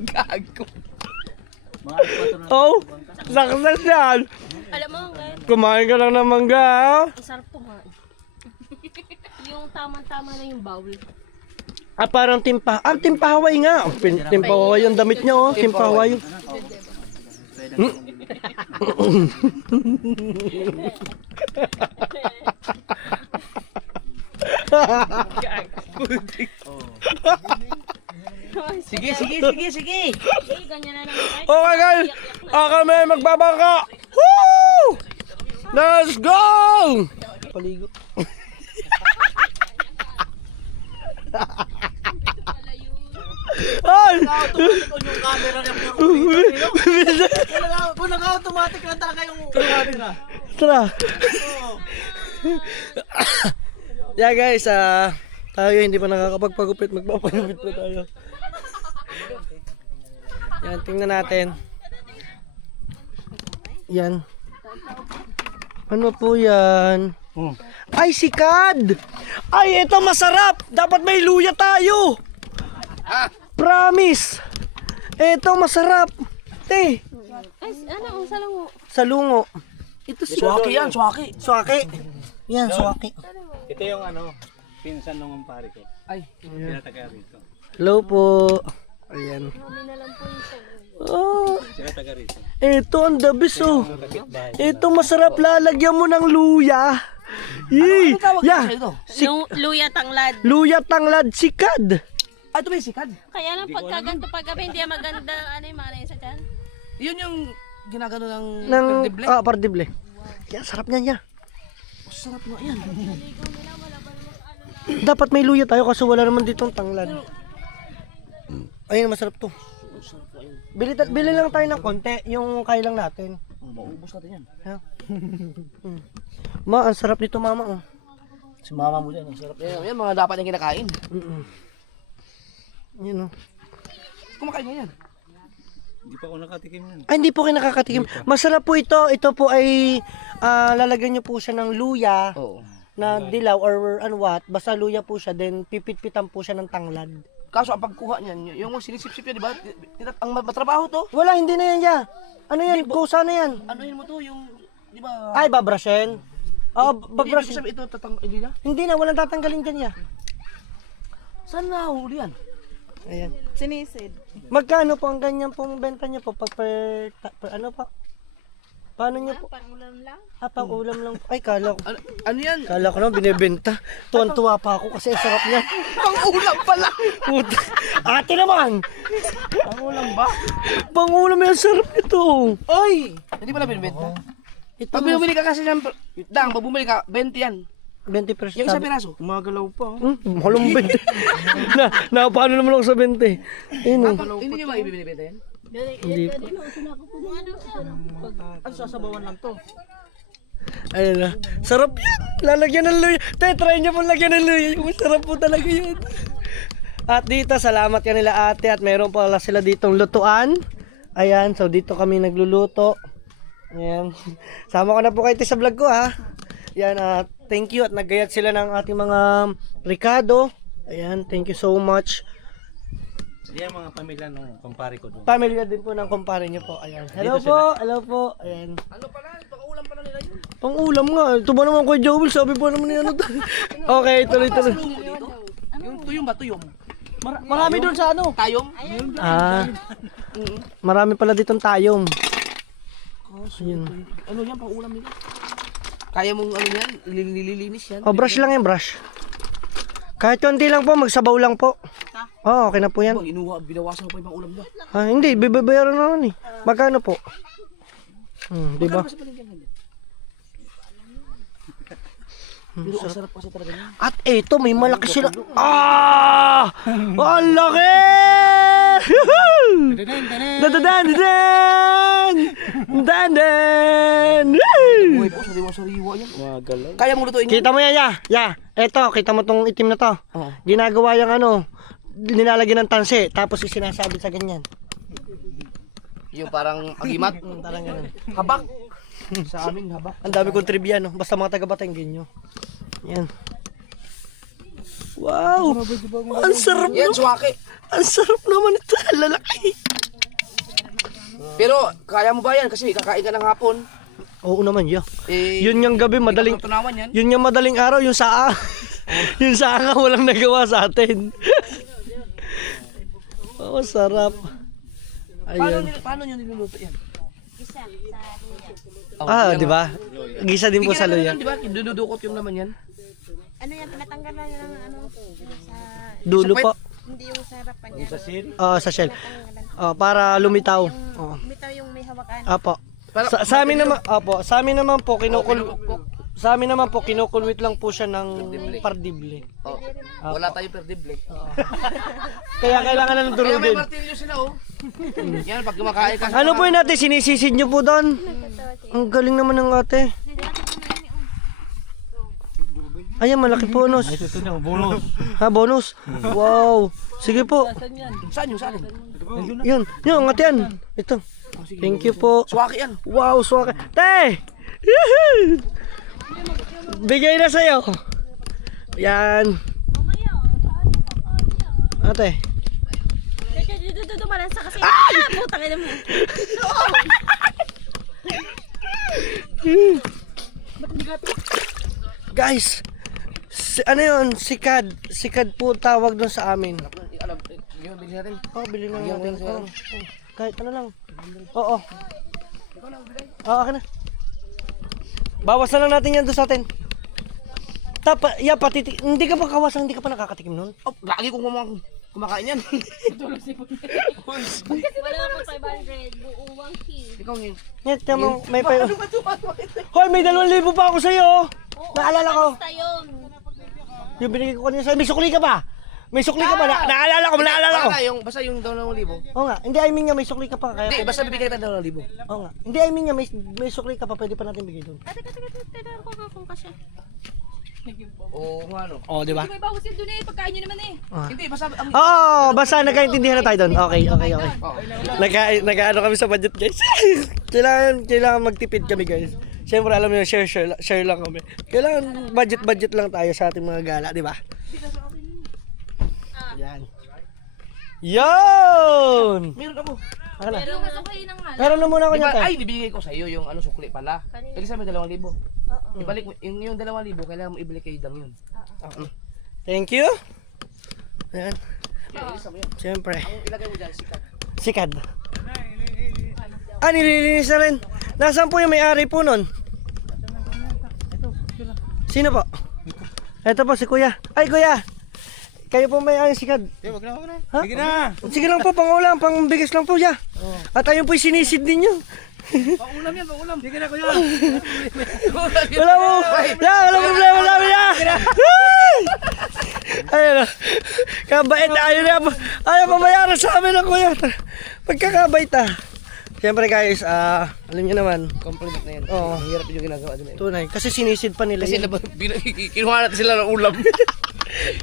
gago. Oh, success yan. Alam mo, Kumain ka lang ng mangga, ha? ang sarap kumain. Yung tamang-tama na yung bowl. Ah, parang timpa. Ah, timpa Hawaii nga. Timpa Hawaii yung damit niya, oh. Timpa Hawaii. Sige. Eh, ganyan na naman. Ay, Okay guys, kami magbabangka. Woo! Let's go! Paligo. Ay! Yung camera niya kung naka-automatic na talaga yung camera. Tara. Yeah guys, tayo hindi pa nakakapagpagupit, magpapagupit pa tayo. Yan, tingnan natin. Yan. Ano po yan? Ay, sikad! Ay, ito masarap! Dapat may luya tayo! Promise! Ito masarap! ay, ano, ang salango. Salungo. Ito si Swaki yan, swaki. Swaki. Yan, swaki. Ito yung ano, pinsan ng kumpare ko. Ay, Tinataga rito. Hello po. Ayan. Oh, Sila taga rito. ito ang the best oh. Ito masarap, lalagyan mo ng luya. Yee! ano tawag Yeah. ito? Luya tanglad. Luya tanglad sikad. Ay, ito ba yung sikad? Kaya lang pagkaganto paggabi, hindi maganda, ano yung mga sa dyan. Yun yung ginagano ng Ng perdible. pardible. Yan, sarap niyan, ya. Sarap nga yan. Dapat may luya tayo kasi wala naman ditong tanglad. Ayun, masarap to. Bili lang tayo ng konti, yung kaya lang natin. Maubos natin yan. Ha? Ma, ang sarap nito mama oh. Si mama mo dyan, ang sarap. Yan mga dapat yung kinakain. Yun oh. Kumakain nga yan. Hindi pa ako nakatikim yan. Ay, hindi po kayo nakakatikim. Masarap po ito. Ito po ay lalagyan nyo po siya ng luya Oo. na dilaw or ano what. Basta luya po siya. Then pipit-pitan po siya ng tanglad. Kaso ang pagkuha niyan, yung sinisip-sip yan, di ba? Ang matrabaho to. Wala, hindi na yan ya. Ano yan? Kusa na yan. Anuhin mo to, yung, di ba? Ay, babrashin. Oo, Hindi babrashin. sabi ito, hindi na. Hindi na, walang tatanggalin dyan ya. Saan nahuli yan? Ayan. Sinisid. Magkano po ang ganyan pong benta nyo po? Pag per ano pa? Paano nyo po? Pangulam lang. Pang ulam lang po. Ay, kala ko. Ano yan? Kala ko naman binibenta. Tuwan-tuwa pa ako kasi ang sarap niya. Pang-ulam pala! Puta. Ate naman! Pang-ulam ba? Pangulam yung sarap nito. Ay! Hindi pala binibenta. Ito Pag bumili ka kasi ng, pag bumili ka, 20 yan. 20 pesos. Yung isang piraso. Gumagalaw pa. Mahalong 20. Paano naman ako sa 20? Ayun oh. Hindi nyo ba ibibinibenta yan? Hindi po. Ano sasabawan lang to? Ayun na. Sarap yan. Lalagyan ng luya. Try nyo po lagyan ng luya. Masarap po talaga yun. At dito, salamat yan nila ate. At meron pala sila ditong lutuan. Ayan. So dito kami nagluluto. Ayan. Sama ko na po kayo sa vlog ko ha. Yan, thank you at naggayat sila ng ating mga Ricardo. Ayan, thank you so much. Yan mga pamilya ng kumpare ko doon. Pamilya din po ng kumpare niyo po. Ayan. Hello po, hello po. Ayan. Ano pala? Pang-ulam pala nila yun. Pang-ulam nga. Ito ba naman kay Joel? Sabi po naman niya ano to. Okay, tuloy-tuloy. Dito? Yung tuyong ba? Tuyong? Marami doon sa ano? Tayong? Marami pala ditong tayom. Ayun. Ano yan? Pang-ulam nila? Kaya mong ano yan? Nililinis yan? Oh, brush lang yan, brush. Kahit konti lang po, magsabaw lang po. Oh, okay na po yan. Binawasan ko pa yung pang-ulam niya. Hindi, bibayaran naman eh. Magkano po? Di ba? Pero ang sarap kasi talaga niya. At eto, may malaki sila. Ang laki! Dan! Uy, po, sariwa-sariwa yan. Gumagalaw. Kaya mong lutuin yan? Kita mo yan, ya. Eto, kita mo tong itim na to. Oo. Ginagawa yung ano, nilalagyan ng tansi, tapos isinasabit sa ganyan. Yung parang agimat. Parang ganun. Habak. Sa amin, habak. Ang dami kong trivia, no? Basta mga taga-Batangueño. Yan. Wow! Ang sarap Yan, naman. suwake. Ang sarap naman ito. Lalaki. Pero, kaya mo ba yan? Kasi kakain ka ng hapon. Oo naman, ya. Eh, Yun yung gabi, madaling... tunawan yan. Yun yung madaling araw, yung saa. Yung saa nga walang nagawa sa atin. Oh, sarap. Ayan. Paano nyo niluluto yan? Gisa sa luya. Oh, Di ba? Gisa din po sa luya. Di ba? Dududukot yung naman yan. Ano yan, tinatanggal na yun ng ano, sa, Dulo po. hindi yung sa harapan niya. Sa sir. Sa shell. Para lumitaw. Bitaw yung may hawakan. Apo. Sa amin naman, sa amin naman po sa amin naman po kinukulwit lang po siya ng pardible. Oh. Wala tayong perdible. Kaya kailangan na ng Kaya may durugin. martilyo sila oh. Yan, pag kumakain ka. Ano po yun natin, sinisisid nyo po doon? Ang galing naman ng ate. Ayan, malaki bonus. Ito na, bonus. Ha, bonus? Wow. Sige po. Saan yung saan? Yun, ang ate yan. Ito. Thank you po. Suwaki yan. Wow, swaka. Te! Yuhu! Bigay na sa'yo. Yan. Ate. Dito malansa kasi. Puta ka naman. Guys, ano yun? Sikad. Sikad po tawag doon sa amin. Alam, yung bilhin natin. Bili na Bigyan ko natin. yan, Kahit ano lang. Oo. Akin na. Bawas na lang natin yan doon sa atin. Hindi ka pa kawasan, hindi ka pa nakakatikim nun? Oh, lagi kong kumakain yan. Wala ako 500. Buuwang ki. Ikaw ngayon. Net, mo, may pa. Hoy, may 2,000 pa ako sa'yo. Naalala ko. Basta yun. Yung binigay ko kanina sa'yo. May sukli ka ba? May sukli ka ba? Naalala ko. Basta yung 2,000. Oo nga. Hindi, I mean nga, may sukli ka pa. Kaya, Hindi, basta bibigay tayo 2,000. oo nga. Hindi, I mean nga, may sukli ka pa. Pwede pa natin bigay doon. Teka, ko ka kung kasi. Oo, ano. Oo, di ba? May bawas yun dun eh. Pagkain nyo naman eh. Hindi, basta ang Oo, basta nagkaintindihan na tayo doon. Okay. Nag-ano kami sa budget, guys. kailangan magtipid kami, guys. Siyempre, alam mo, share lang kami. Kailangan budget lang tayo sa ating mga gala, di ba? Yan. Yun! meron ka mo. Ano na? Pero mas okay nang nga. Meron na muna ako Diba, niyan, ay, bibigay ko sa iyo yung ano sukli pala. Kasi sabi 2,000. Ibalik mo yung 2,000, kailangan mo ibalik kay Dang yun. Thank you. Ayan. Siyempre. Ilagay mo diyan sikat. Sikad. Nililinis na rin. Nasaan po yung may-ari po nun? Sino po? Ito po si Kuya. Ay, Kuya! Kayo po may-ari sikad. Wag na. Ha? Sige na. Sige lang po, pang-ulam, pang-bigas lang po siya. At ayun po yung sinisid ninyo. Paulam yan, paulam. Sige na, kuya. Wala mo. Wala problema namin ya. Ayun na. Kabait na. Ayaw pamayaran sa amin ng Kuya. Pagkakabait Siyempre guys, alam niyo naman. Compliment na yan. Oo. Ang hirap yung ginagawa din. Tunay. Kasi sinisid pa nila Kasi yun. kinuha natin sila ng ulam.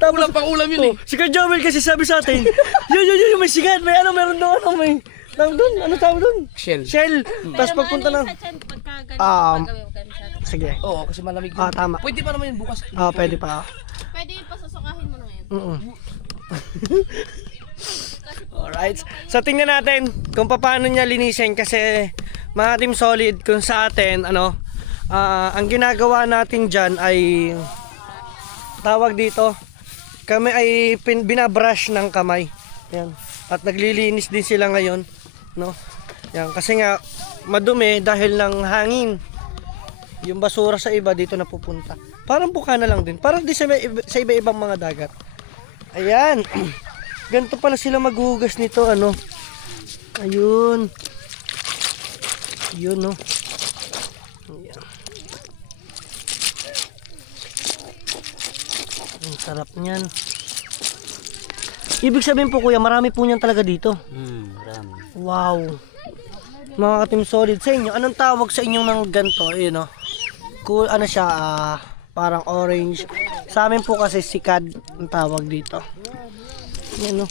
Tapos, ulam pang ulam yun eh. si Kuya Joel kasi sabi sa atin, yun, may sigat. Meron doon, may. Tawag doon, ano tawag doon? Shell. Tapos pagpunta na. Sa chan, pagka ganun. Sige. Oo, kasi malamig yun. Tama. Pwede pa naman yun bukas. Pwede pa. Pwede yung pasusukahin mo na yan. Alright. So tingnan natin kung paano niya linisin kasi mga Team Solid kung sa atin ang ginagawa natin diyan ay tawag dito kami ay binabrush ng kamay. Yan. At naglilinis din sila ngayon, no? Yan kasi nga madumi dahil ng hangin. Yung basura sa iba dito napupunta. Parang buka na lang din. Parang di sa iba-ibang mga dagat. Ayan. Ganito pala sila maghuhugas nito, Ayun. Yun, no. Ayan. Ang sarap niyan. Ibig sabihin po kuya, marami po niyan talaga dito. Marami. Wow. Mga ka-Team Solid sa inyo, anong tawag sa inyong ng ganito? Ayun, cool, siya, parang orange. Sa amin po kasi sikad ang tawag dito. Yan,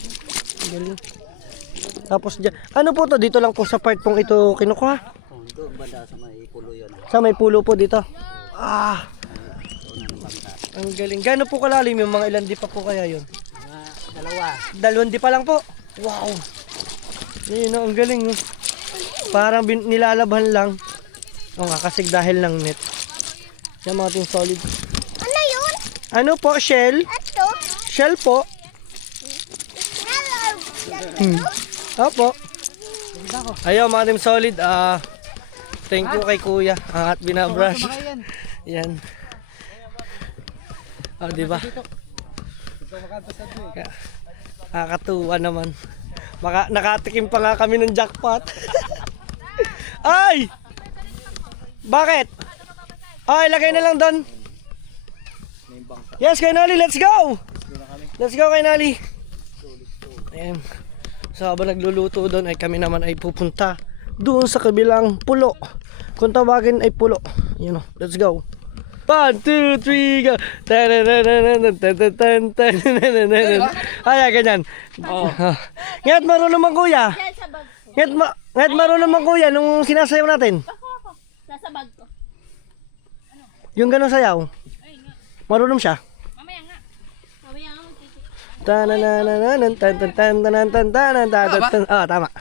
galing. Tapos dyan, ano po to? Dito lang po sa part pong ito kinukuha? Doon banda sa may pulo yun. Sa may pulo po dito. Ang galing. Gano'n po kalalim yung mga ilan di pa po kaya yun? Dalawang di pa lang po. Wow. Yun, ang galing. Parang nilalabhan lang. O nga, kasi dahil lang net. Yan mga Team Solid. Ano yun? Ano po, shell? Ito? Shell po. Opo. Ayaw mga Team Solid, Thank you kay kuya. At binabrush. Yan. Oh, di ba? Nakakatuwa naman. Nakatikim pa nga kami ng jackpot. Ay! Bakit? Ay, lagay na lang doon. Yes, kay Noli, let's go! Let's go kay Noli. Ayan. So, habang nagluluto doon ay kami naman ay pupunta doon sa kabilang pulo. Kung tawagin ay pulo. Yun o, let's go. 1, 2, 3, go! Ay, ganyan. Ngayon marunong man kuya. Yan sa bag ko. Ngayon marunong man kuya nung sinasayaw natin. Nasa bag ko. Yung ganun sayaw. Marunong siya. Mamaya nga. Mamaya nga magtitip. Tananananan, tan. Ah, tama.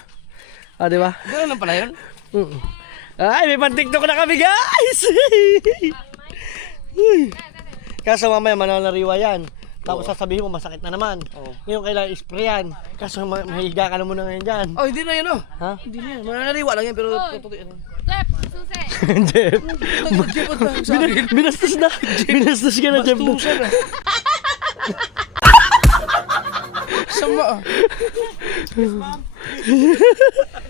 Ah, di ba? Gano'n lang pala yun? Ay, may pan-TikTok na kami, guys! Kaso mamaya mananariwa yan. Tapos sasabihin mo masakit na naman. Ngayon kailangan isprayan. Kaso mahiga ka na muna ngayon dyan. Oh, hindi na yun oh. Ha? Hindi na yan. Mananariwa lang yan pero totoo yan. Jeff, susi. Jeff. Nag-jipot lang sa akin. Binastos na. Binastos ka na, Jeff. Bastusan na. Sama ah.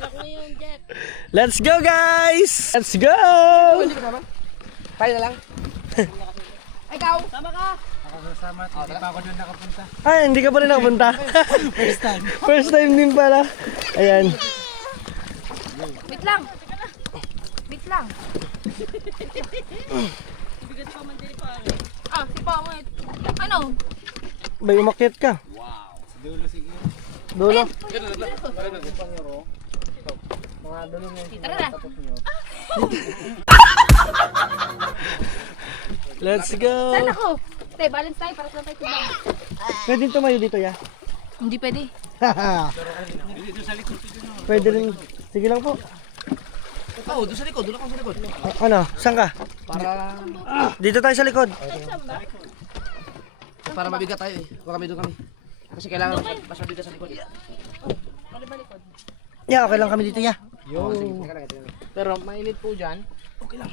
Ako yung jet. Let's go, guys! Let's go! Hindi ka naman? Tayo na lang. Ikaw, sama ka. Ay, hindi ka pa rin nakapunta. First time. First time din pala. Ayan. Wait lang. Wait lang. Ah, si Pangit. Ano? Bay, umakyat ka. Dulo sige. Dulo. Tara na. Let's go. Saan ako? Te, balance tayo para sa tayo tumbang. Pwede tumayo dito, ya. Hindi pwede. Pwede rin. Sige lang po. Oo, doon sa likod. Doon ako sa likod. Ano? Saan ka? Para Dito tayo sa likod. mabigat tayo eh. Huwag kami doon kami. Kasi kailangan mas mabigat sa likod. Ya, okay lang kami dito, ya. Pero mainit po dyan.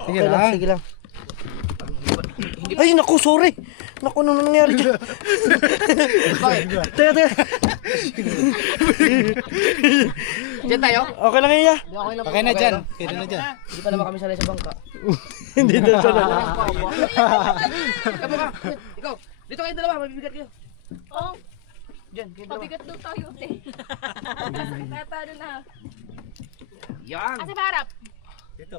Sige lang. Sige lang. Ay, naku, sorry. Naku, ano nangyari dyan? Bakit? Teka. Diyan tayo? Okay lang yan, ya. Okay na dyan. Pwede na dyan. Hindi pa naman kami sanay sa bangka. Hindi doon sa lang. Ikaw, dito kayo dalawa, mabibigat kayo. Oh, Diyan, kayo dalawa. pabigat daw tayo, te. Tatalo na. Yan! Kasi harap. Dito.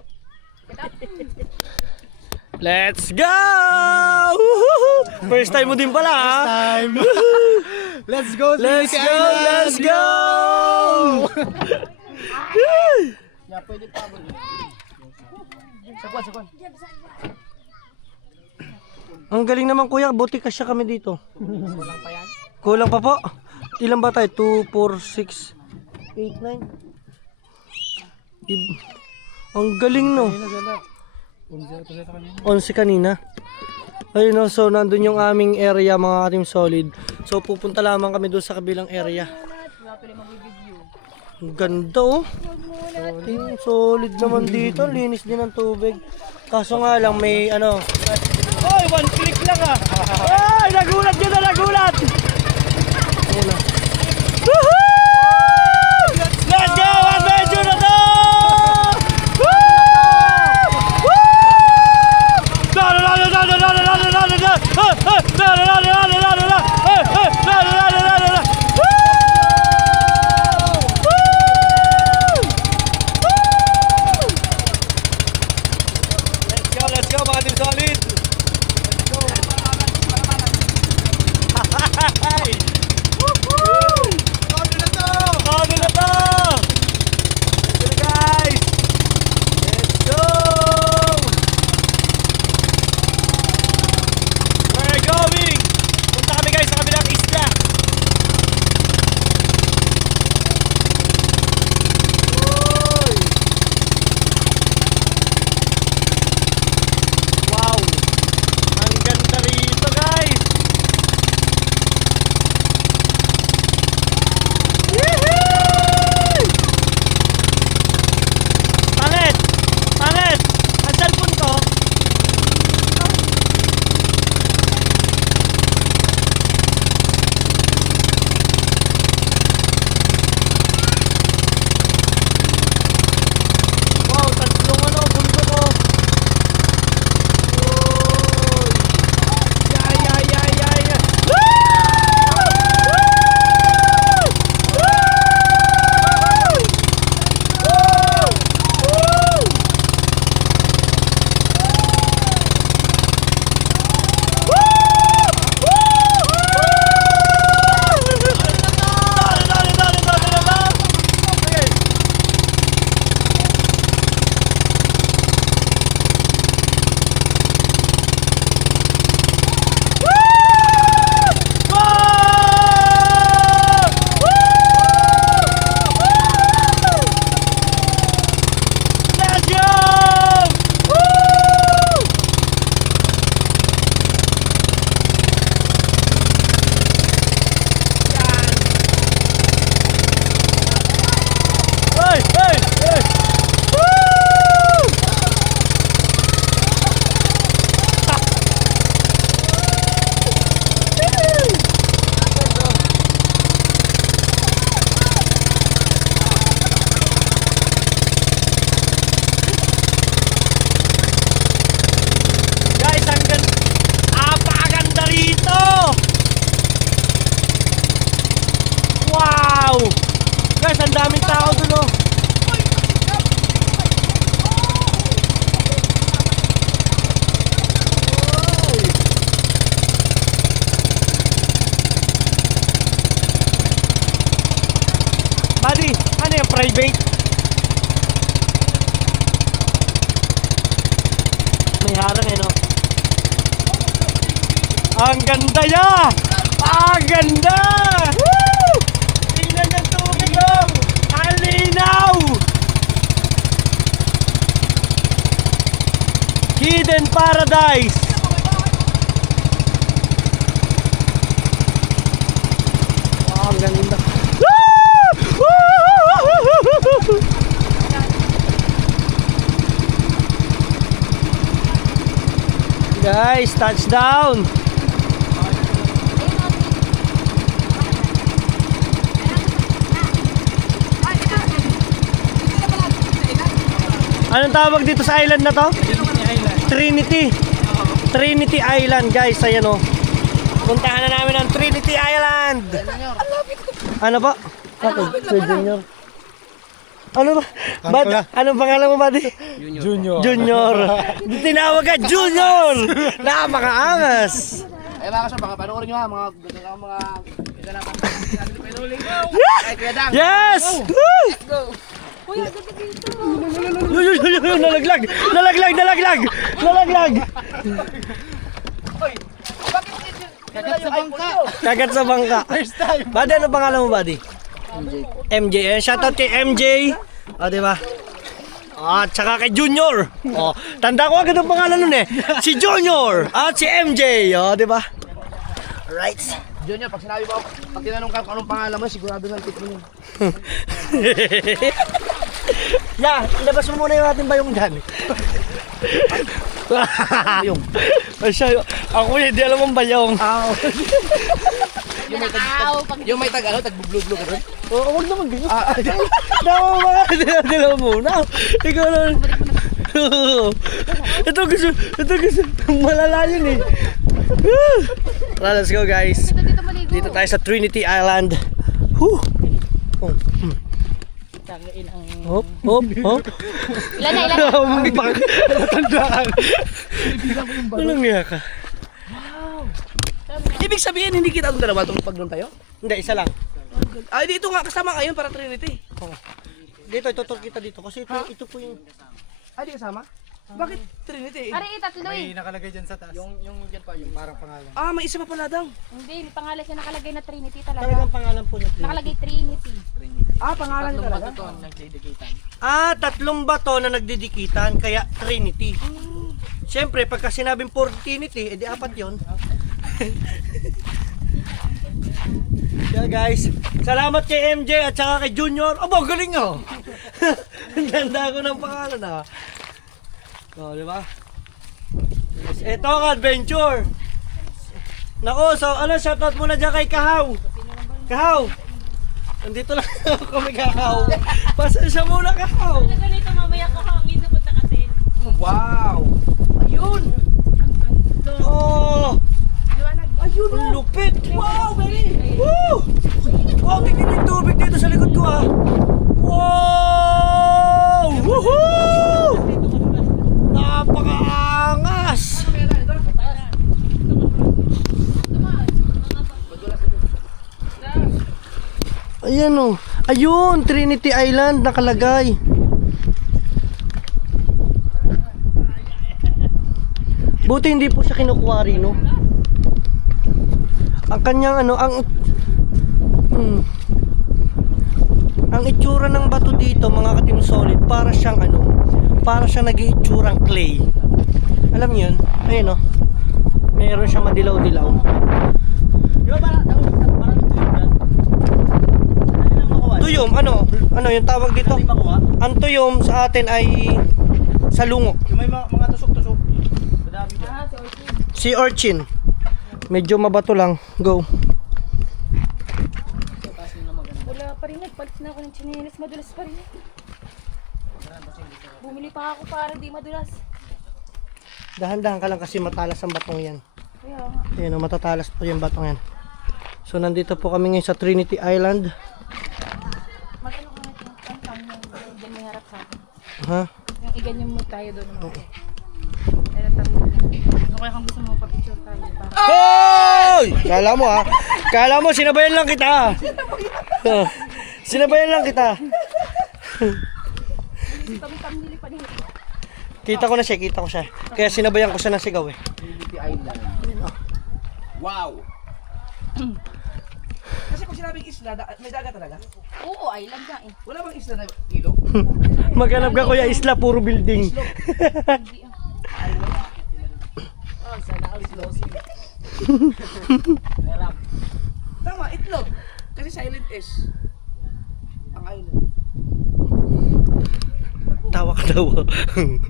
Let's go! Woohoo! First time mo din pala, ha? Time. Let's go. Let's go! Let's go! Yeah, pwede pa ba? Sakwan. Ang galing naman, kuya. Buti kasya kami dito. Kulang pa yan? Kulang pa po. Ilan ba tayo? 2, 4, 6, 8, 9. Ang galing, no? 11 kanina. Ayun, no? So nandun yung aming area, mga Team Solid. So pupunta lamang kami doon sa kabilang area. Ang ganda, oh. Team Solid naman dito. Linis din ng tubig. Kaso nga lang may ano. Oy, one click lang, ah. Ay, nagulat yun na, nagulat. Ayun, na. Woohoo! Let's go! Adventure na to! Let's go mga Team Solid. daming tao dun oh. Buddy, ano yung private? May harang eh, no? Ang ganda niya! Ang ganda! Woo! Tingnan ng tubig, oh! Ang linaw! Hidden Paradise! Oh, ang ganda! Guys, touchdown! Anong tawag dito sa island na to? Trinity. Trinity Island, guys. Ayan o. Puntahan na namin ang Trinity Island. Ano ba? Ako, Junior. Ano ba? Anong pangalan mo, buddy? Junior. Junior. Tinawag ka Junior. Napakaangas. Ay mga kasama, panoorin nyo ha, mga ganapan. Yes! Let's go! Nalaglag! Nalaglag! Nalaglag! Nalaglag! Kagat sa bangka. Kagat sa bangka. First time. Buddy, ano pangalan mo, buddy? MJ. Shoutout kay MJ. O, di ba? At saka kay Junior. O, tanda ko agad ang pangalan nun eh. Si Junior at si MJ. O, di ba? Right. Junior, pag sinabi mo, pag tinanong ka kung anong pangalan mo, sigurado ng tip mo yun. Yeah, ilabas mo muna yung ating bayong dyan. Bayong. Masya, ako hindi alam ang bayong. Yung may tag, tag-blue-blue ka rin. Oo, huwag naman ganyan. Dawa mga dila muna. Ikaw naman. Ito gusto, malala yun eh. Tara, let's go guys. Dito tayo sa Trinity Island. Whew. Oh. Hop, hop, hop. Ilan na, ilan na. Tandaan. Walang nga ka. Ibig sabihin, hindi kita itong dalawa itong pag doon tayo? Hindi, isa lang. Ay, dito nga, kasama ngayon para Trinity. Dito, itutur kita dito. Kasi ito po yung... Ay, di kasama? Bakit Trinity? Ari, itatlo eh. Nakalagay dyan sa taas. Yung dyan pa, yung parang pangalan. Ah, may isa pa pala daw. Hindi, may pangalan siya nakalagay na Trinity talaga. Talagang pangalan po niya. Nakalagay Trinity. Ah, pangalan niya talaga. Ah, tatlong bato na nagdidikitan, kaya Trinity. Siyempre, pagka sinabing for Trinity, edi apat yun. Yeah guys, salamat kay MJ at saka kay Junior. Aba, galing oh. Ang ganda ko ng pangalan ah. Oh, di ba? Yes, ito ang adventure. Nako, so ano, shoutout muna dyan kay Kahaw. Kahaw. Nandito lang kami Kahaw. Pasensya muna Kahaw. Ganito mamaya ko hangin sa punta kasi. Wow! Ayun! Oh! Ayun! Ang lupit! Wow, baby! Woo! Wow, tingin yung tubig dito sa likod ko ah! Wow! Woohoo! Napakaangas! Ayan o. Ayun, Trinity Island nakalagay. Buti hindi po siya kinukuwari, no? Ang kanyang ano, ang itsura ng bato dito, mga ka-Team Solid, para siyang ano, para siyang nag-iitsurang clay. Alam niyo 'yun? Ayun oh. Meron siyang madilaw-dilaw. Di ba parang tuyom, ano yung tawag dito? Ang tuyom sa atin ay salungok. Yung may mga tusok-tusok. Madami dyan. Sea urchin. Medyo mabato lang. Go. Wala pa rin, nagpalit na ako ng chinelas, madulas pa rin. Bumili pa ako para di madulas. Dahan-dahan ka lang kasi matalas ang batong yan. Kaya nga. Ayan o, matatalas po yung batong yan. So nandito po kami ngayon sa Trinity Island. Magano ka nga Ha? Yung iganyan mo tayo doon. Okay. Ano kaya kung gusto mo pa-picture tayo para... Hoy! Kala mo ha? Kala mo sinabayan lang kita. Sinabayan lang kita. Kita ko na siya, kita ko siya. Kaya sinabayan ko siya ng sigaw eh. Trinity Island. Wow! Kasi kung sinabing isla, may dagat talaga. Oo, island nga eh. Wala bang isla na ilog? Maghanap ka kuya, isla, puro building. Tama, itlog. Kasi silent S. Ang island. Tawa ka daw.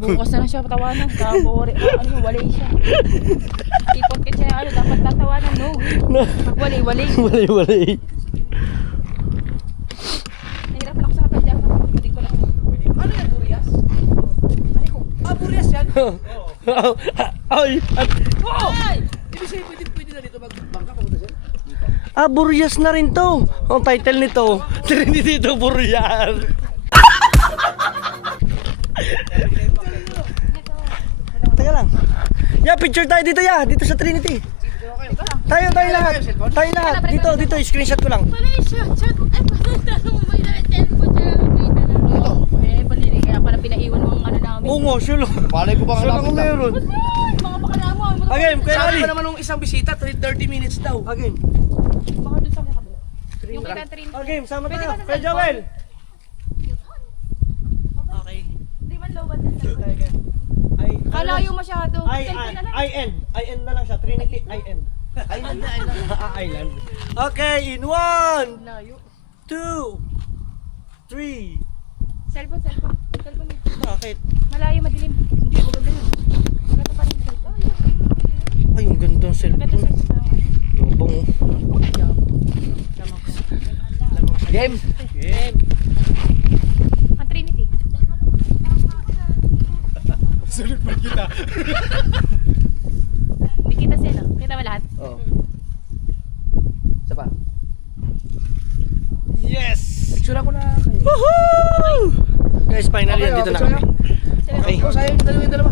Bukas na lang siya patawanan. Kabori. Ano, walay siya. Ipot ka siya, ano, dapat tatawanan, no? Pag walay. Walay. Nahirapan ako sa kapal dyan. Hindi ko lang. Ano yan, Burias? Ah, Burias yan? Ay! Oo! Ibig sabihin, pwede na dito magbangka papunta siya? Burias na rin to. Ang title nito, Trinity to Burias. Teka lang. Picture tayo dito dito sa Trinity. Tayo lahat. Tayo lahat. Dito, screenshot ko lang. Wala yung shot. Ay, patatalo mo ba yung cellphone siya? Nakita na. Ito. Eh, balili. Kaya pala pinaiwan mo ang ano namin. Oo nga, sure lang. Malay ko bang Sure lang kung meron. Mga pakalamo. Again, kaya Sabi Ali. pa naman nung isang bisita, 30 minutes daw. Again. Baka doon sa kabila. Yung kita Trin. Again, sama Pwede tayo. ba sa Kaya Joel. Okay. Di man low ba sa cellphone? Ay, Kalayo masyado. I Cellphone na lang. N na lang siya. Trinity IN. Island na, Island. Okay, in 1, Layo. 2, 3. Cellphone. Cellphone. Bakit? Malayo, madilim. Hindi, maganda yun. Maganda pa rin yung cellphone. Ay, yung gandang Maganda cellphone. cellphone. Lobong. Game! Ang Trinity. Sulit pa kita. Hindi kita sila. Kita ba lahat? Oo. Isa pa. Yes! Picture ko na kayo. Woohoo! Guys, finally, Okay, dito na picture kami. Okay. Oh, sayang yung dalawa.